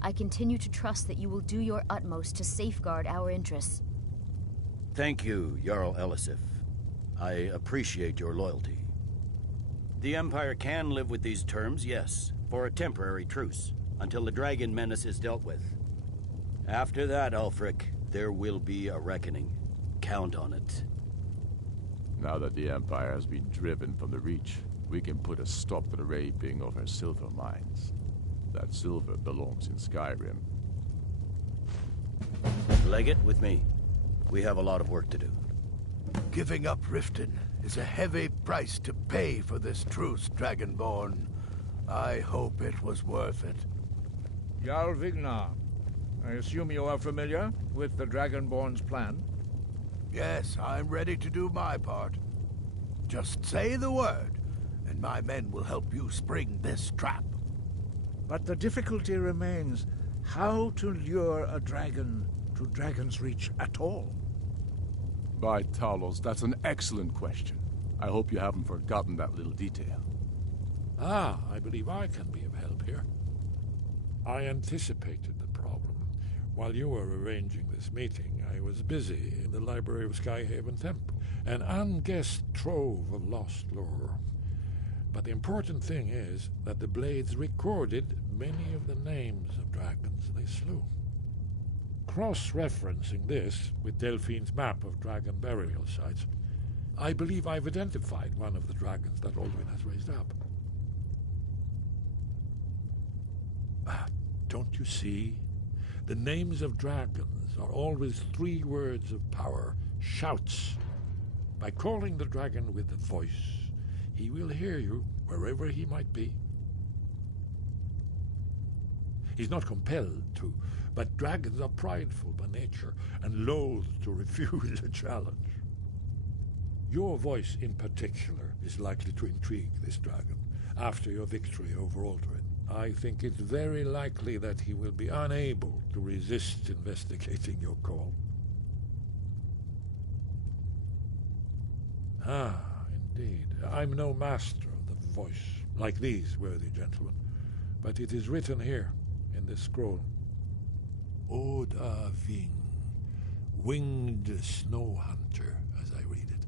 I continue to trust that you will do your utmost to safeguard our interests. Thank you, Jarl Elisif. I appreciate your loyalty. The Empire can live with these terms, yes, for a temporary truce, until the dragon menace is dealt with. After that, Ulfric, there will be a reckoning. Count on it. Now that the Empire has been driven from the Reach, we can put a stop to the raping of her silver mines. That silver belongs in Skyrim. Legate, with me. We have a lot of work to do. Giving up Riften is a heavy price to pay for this truce, Dragonborn. I hope it was worth it. Jarl Vignar, I assume you are familiar with the Dragonborn's plan? Yes, I'm ready to do my part. Just say the word, and my men will help you spring this trap. But the difficulty remains how to lure a dragon to Dragon's Reach at all. By Talos, that's an excellent question. I hope you haven't forgotten that little detail. Ah, I believe I can be of help here. I anticipated the problem. While you were arranging this meeting, I was busy in the library of Skyhaven Temple, an unguessed trove of lost lore. But the important thing is that the Blades recorded many of the names of dragons they slew. Cross-referencing this with Delphine's map of dragon burial sites, I believe I've identified one of the dragons that Alduin has raised up. Don't you see? The names of dragons are always 3 words of power, shouts. By calling the dragon with a voice, he will hear you wherever he might be. He's not compelled to, but dragons are prideful by nature and loath to refuse a challenge. Your voice in particular is likely to intrigue this dragon after your victory over Alduin. I think it's very likely that he will be unable to resist investigating your call. Ah, indeed. I'm no master of the voice, like these worthy gentlemen, but it is written here in this scroll. Oda Ving, winged snow hunter, as I read it.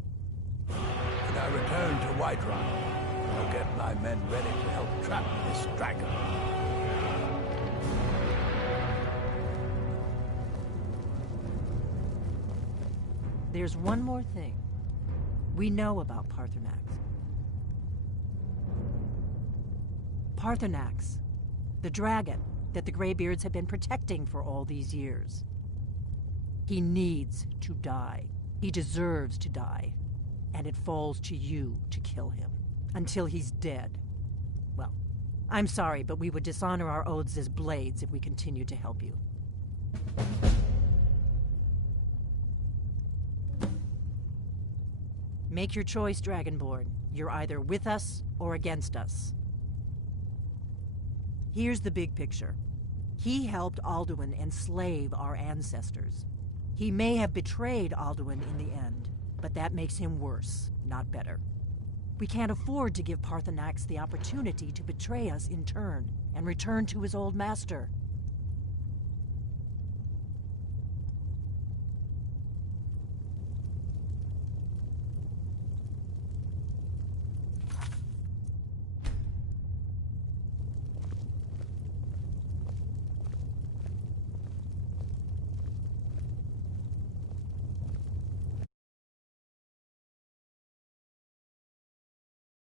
When I return to Whiterun, I'll get my men ready to help trap this dragon. There's one more thing we know about Paarthurnax. Paarthurnax, the dragon that the Greybeards have been protecting for all these years. He needs to die. He deserves to die. And it falls to you to kill him. Until he's dead. Well, I'm sorry, but we would dishonor our oaths as Blades if we continued to help you. Make your choice, Dragonborn. You're either with us or against us. Here's the big picture. He helped Alduin enslave our ancestors. He may have betrayed Alduin in the end, but that makes him worse, not better. We can't afford to give Paarthurnax the opportunity to betray us in turn and return to his old master.